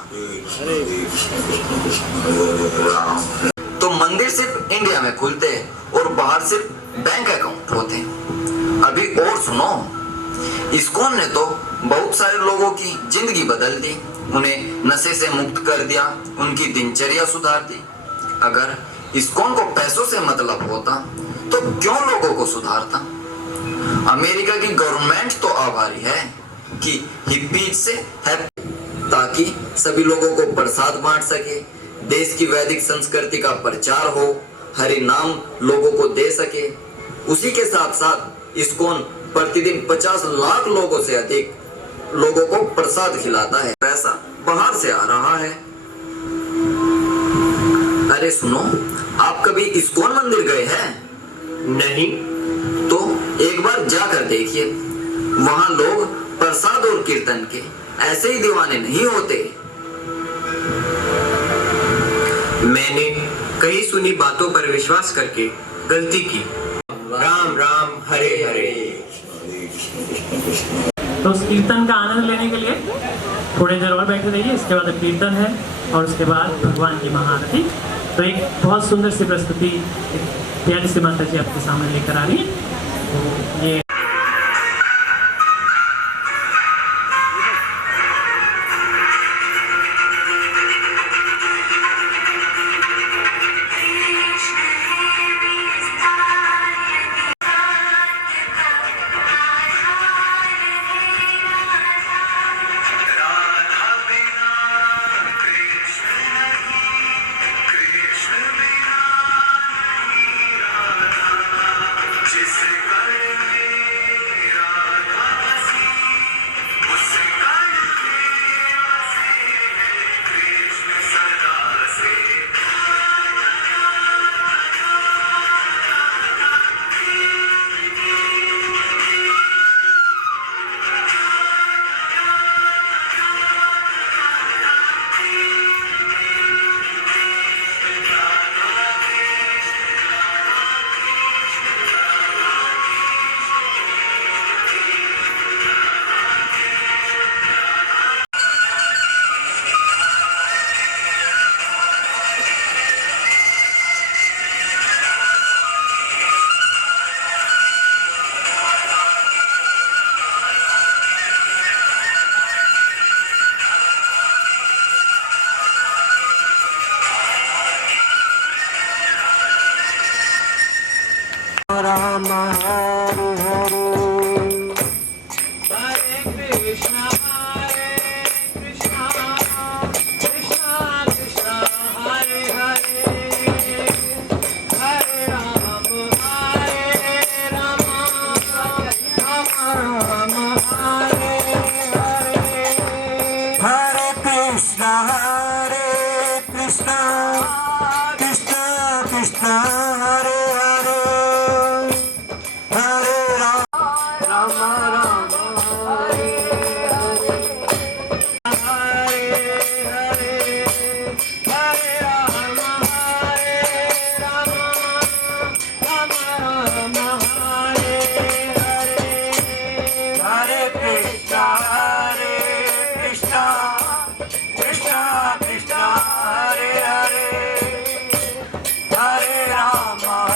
तो मंदिर सिर्फ इंडिया में खुलते हैं और बाहर सिर्फ बैंक अकाउंट होते हैं। अभी और सुनो, इस्कॉन ने तो बहुत सारे लोगों की जिंदगी बदल दी, उन्हें नशे से मुक्त कर दिया, उनकी दिनचर्या सुधार दी। अगर इस्कॉन को पैसों से मतलब होता तो क्यों लोगों को सुधारता? अमेरिका की गवर्नमेंट तो आभारी है कि हिप्पीज से हैप्पी, ताकि सभी लोगों को प्रसाद बांट सके, देश की वैदिक संस्कृति का प्रचार हो, हरि नाम लोगों को दे सके। उसी के साथ साथ इस्कॉन प्रतिदिन 50 लाख लोगों से अधिक लोगों को प्रसाद खिलाता है। पैसा बाहर से आ रहा है। अरे सुनो, आप कभी इस्कॉन मंदिर गए हैं? नहीं। तो एक बार जाकर देखिए, वहां लोग प्रसाद और कीर्तन के ऐसे ही दीवाने नहीं होते। मैंने कई सुनी बातों पर विश्वास करके गलती की। राम राम हरे हरे। तो उस कीर्तन का आनंद लेने के लिए थोड़ी देर और बैठे रहिए। इसके बाद कीर्तन है और उसके बाद भगवान की महाआरती। तो एक बहुत सुंदर सी प्रस्तुति प्यारी सी माता जी आपके सामने लेकर आ रही है। तो ये राम हरे हरे हरे कृष्णा कृष्णा कृष्णा हरे हरे हरे राम राम राम हरे हरे हरे कृष्णा कृष्णा कृष्णा हरे Hare Rama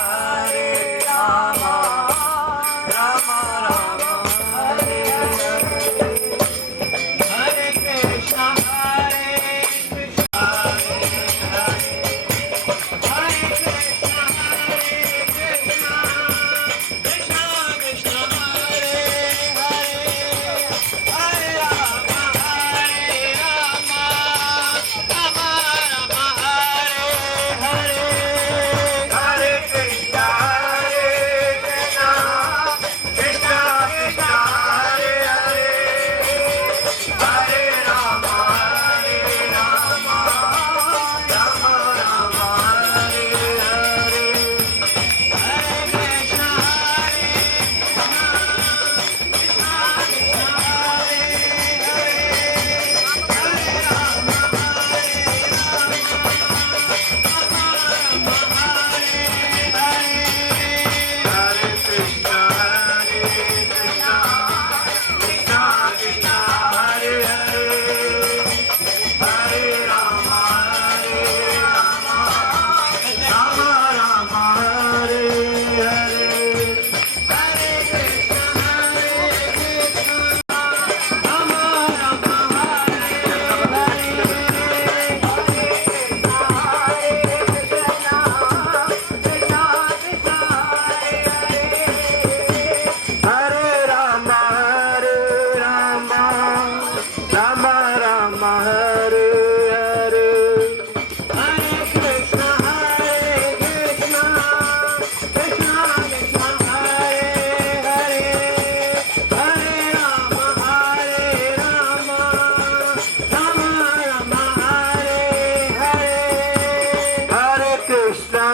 कृष्णा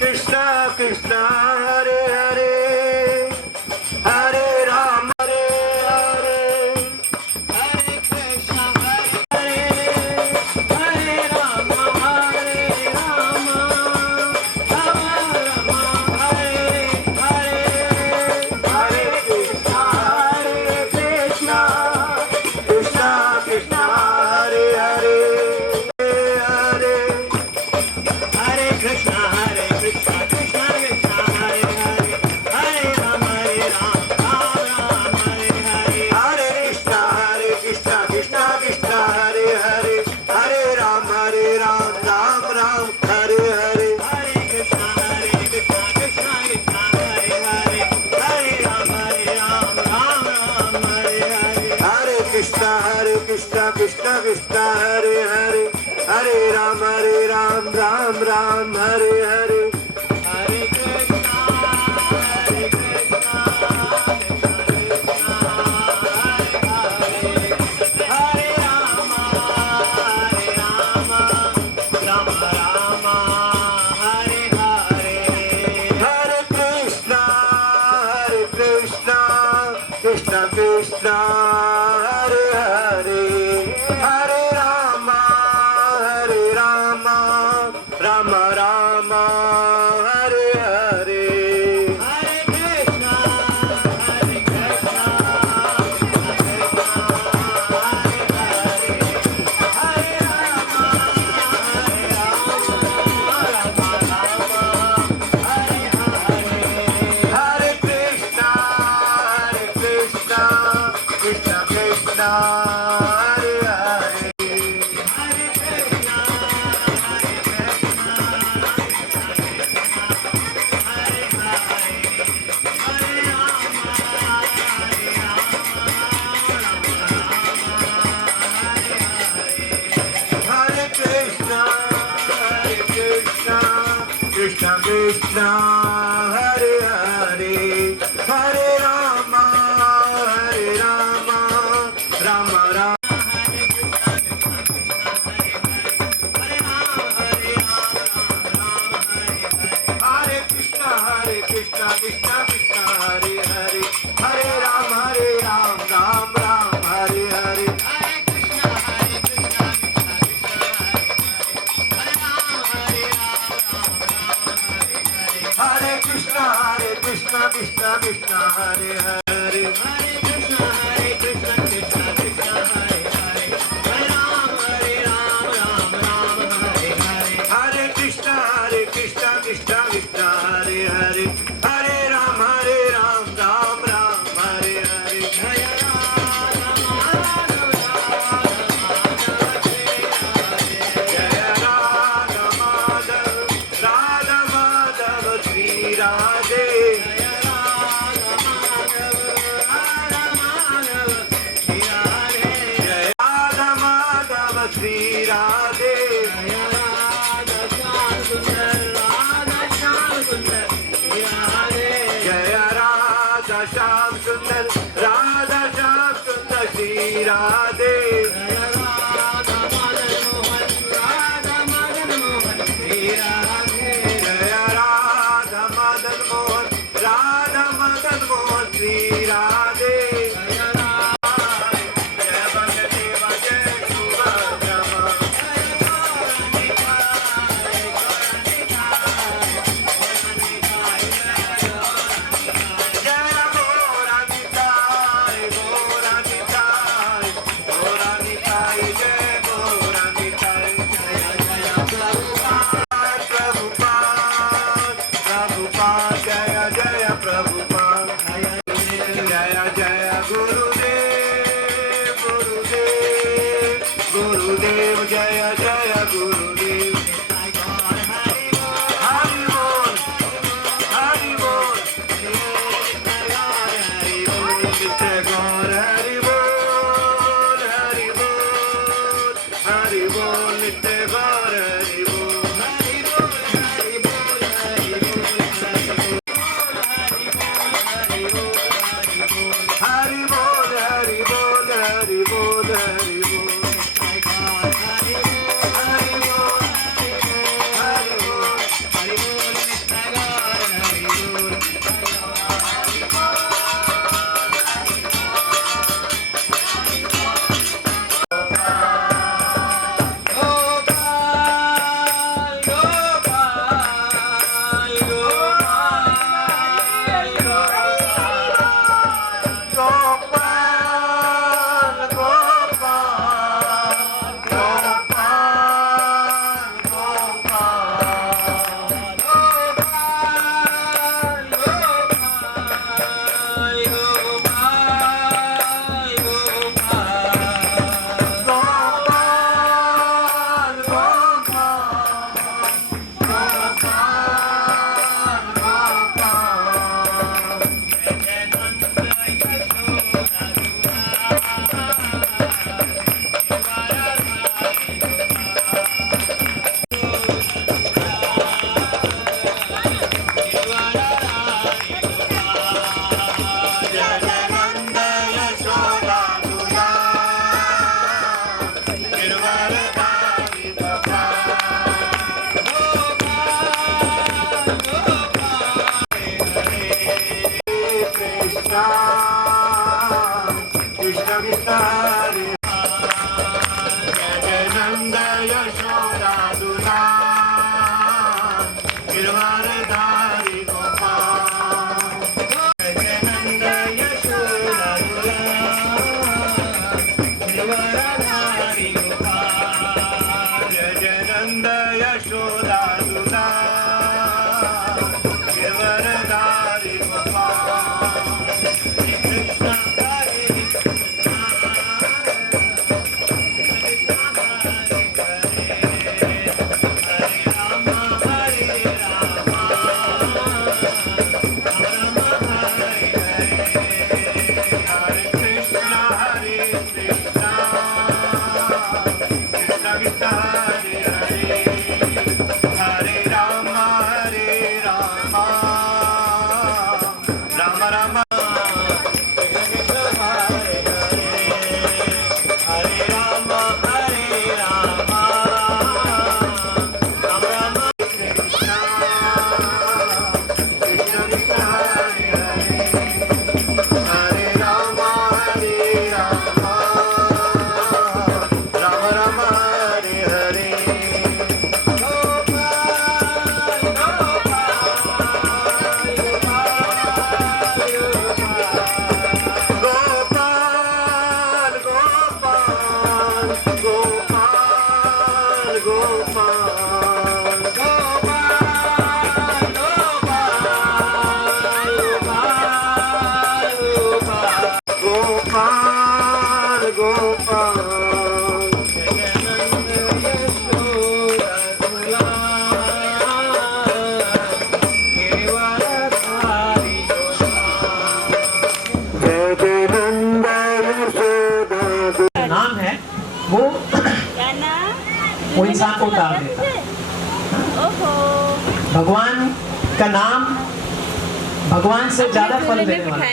कृष्णा कृष्णा हरे हरे हरे राम हरे कृष्ण हरे हरे राम राम राम हरे हरे हरे कृष्णा कृष्णा कृष्णा हरे हरे हरे हरे कृष्णा कृष्णा कृष्णा हरे हरे हरे राम राम राम हरे हरे हरे कृष्णा कृष्णा कृष्णा हरे हरे हरे राम राम राम हरे हरे हरे कृष्णा कृष्णा कृष्णा हरे हरे हरे राम राम राम हरे हरे हरे कृष्णा कृष्णा कृष्णा हरे हरे हरे राम राम राम हरे हरे हरे कृष्णा हरे राम राम राम हरे हरे हरे कृष्णा कृष्णा कृष्णा हरे हरे हरे राम राम राम हरे हरे हरे कृष्णा हरे कृष्णा कृष्णा कृष्णा हरे हरे हरे कृष्णा कृष्णा कृष्णा हरे हरे हरे राम राम राम हरे कृष्णा कृष्णा कृष्णा हरे हरे हरे राम राम राम हरे हरे हरे कृष्णा कृष्णा हरे हरे हरे कृष्णा कृष्णा हरे हरे हरे राम राम राम हरे हरे जय राधा माधव श्री राधे जय राधा माधव श्री राधे जय राधा श्याम सुंदर श्री राधे जय राधा मदन मोहन श्री राधे जय बलदेव जय सुभद्रमा जय गोरा निताई जय गोरा निताई प्रभुपाद जय जय प्रभुपाद जय जय गुरुदेव गुरुदेव जय जय गुरुदेव हरि बोल हरि बोल नित्य गौर हरि बोल हरि बोल हरि बोल नित्य गौर हरि बोल हरि बोल हरि बोल हरि बोल हरि बोल हरि बोल यशोदा दूल्हा गिरवारधारी गोपाल गजानंद यशोदा गिरवारधारी गोपाल गजानंद यशोदा दूल्हा गिरवारधारी गोपाल कृष्ण नाम है वो इंसान को उतार देता है। भगवान का नाम भगवान से ज्यादा फल देने वाला है।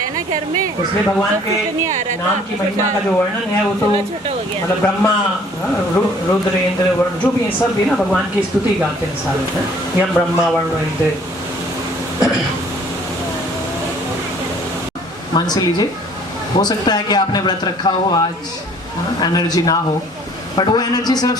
इसलिए भगवान के नाम की महिमा का जो वर्णन है वो तो मतलब ब्रह्मा रुद्र इंद्र वर्ण जो भी है सब भी ना भगवान की स्तुति गाते हैं सारे। यम ब्रह्मा वर्ण इंद्र मन से लीजिए। हो सकता है कि आपने व्रत रखा हो आज एनर्जी ना हो बट वो एनर्जी सिर्फ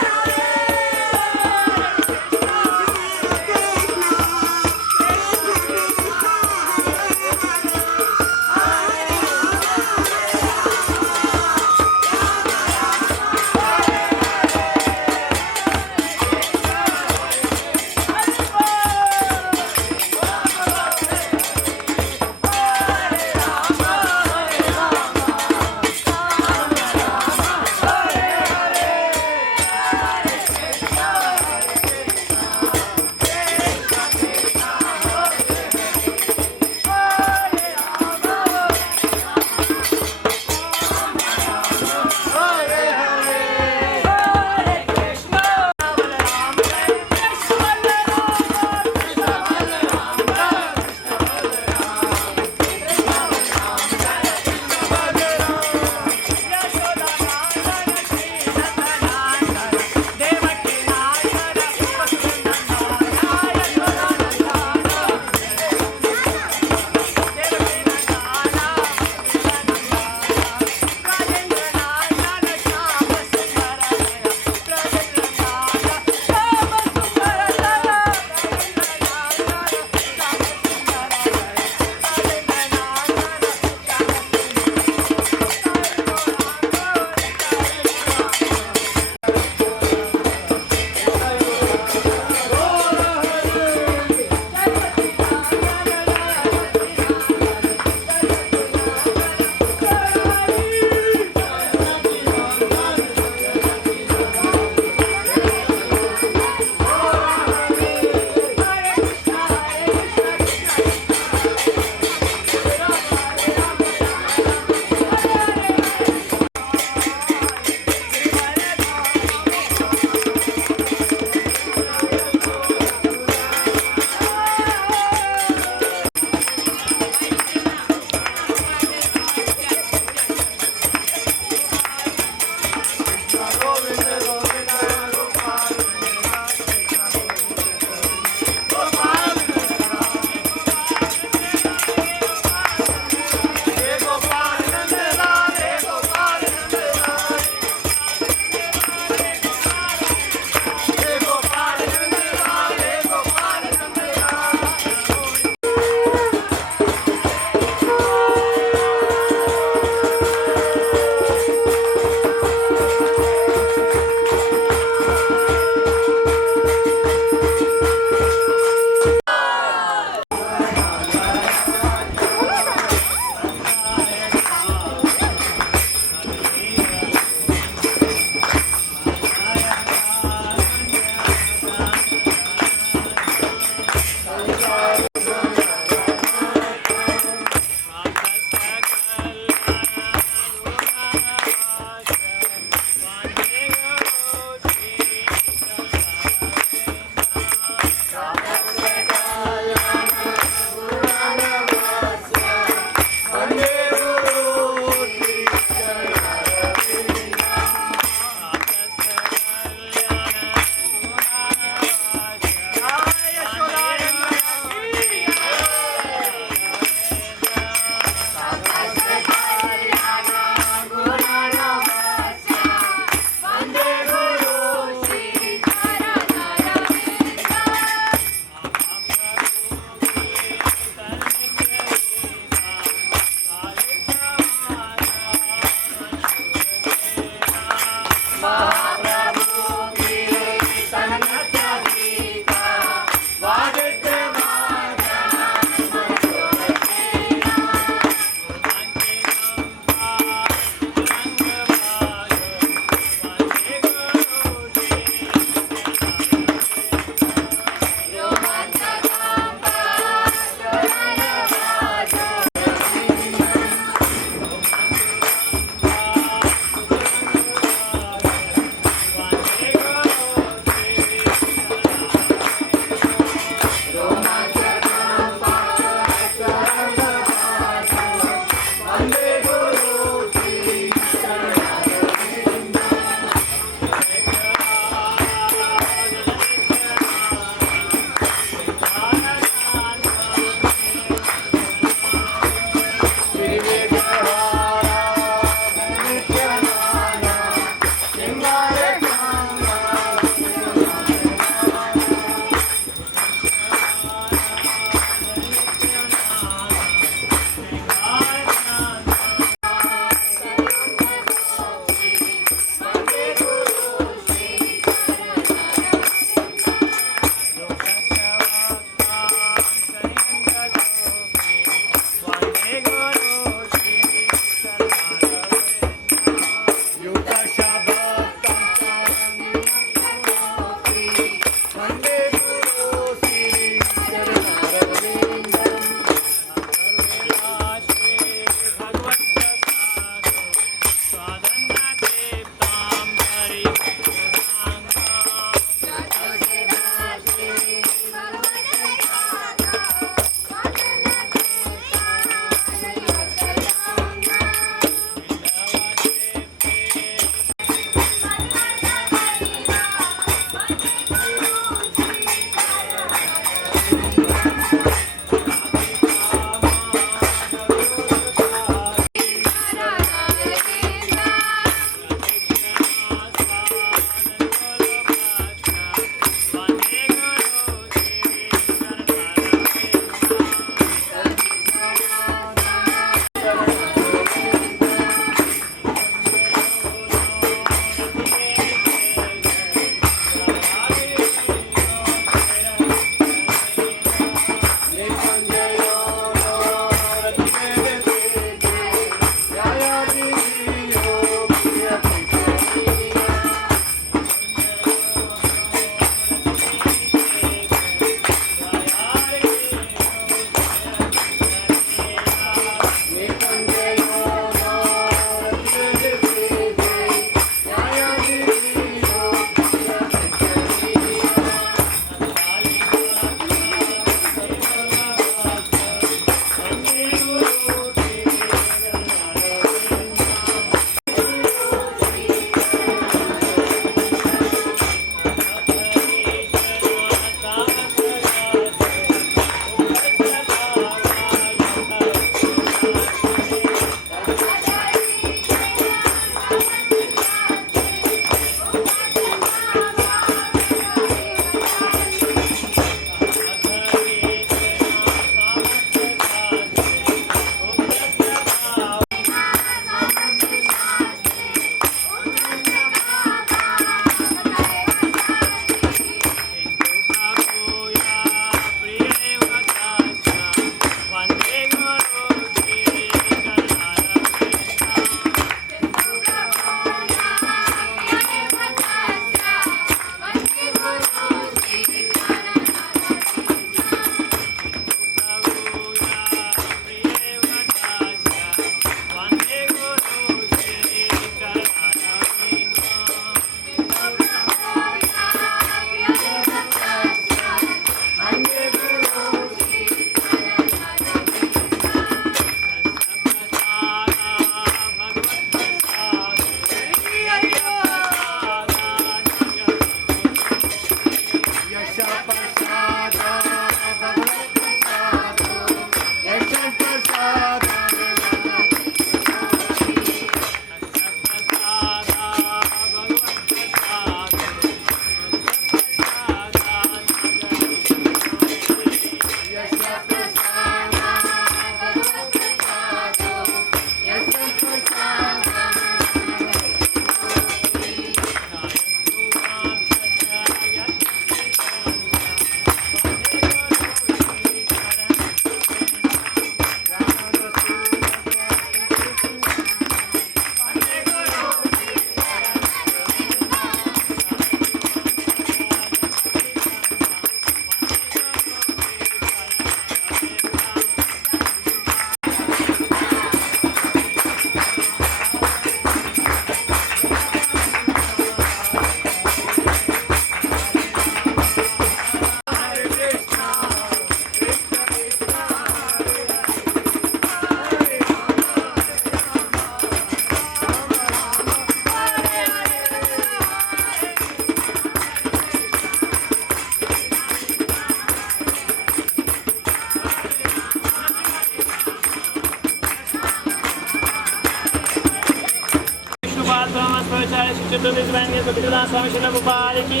स्वामाचार्य श्री चतुर्दश दिव्यांगेश भक्तिवेदांत स्वामी श्री गोपाल की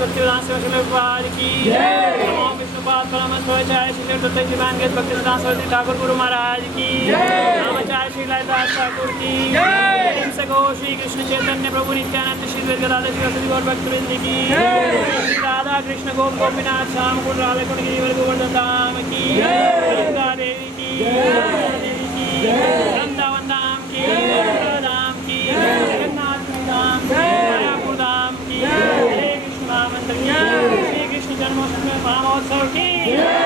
भक्तिवेदांत स्वामी श्री गोपाल की ओम विष्णुपाद परमहंसोचार्य श्री चतुर्दश दिव्यांगेश भक्तिवेदांत स्वामी ठाकुर गुरु महाराज की रामाचार्य श्री ललितास ठाकुर की से गो श्री कृष्ण चैतन्य प्रभु नित्यानंद श्री गदाधर श्री गौर भक्तवृंद की श्री राधा कृष्ण गोप गोपीनाथ श्याम कुंड राधा कुंड गिरिवर गोवर्धन धाम की गंगा देवी की वृंदावन धाम की धाम की जगन्नाथ धाम की मायापुर धाम की हरे कृष्ण महामंत्र की श्री कृष्ण जन्मोत्सव महामहोत्सव की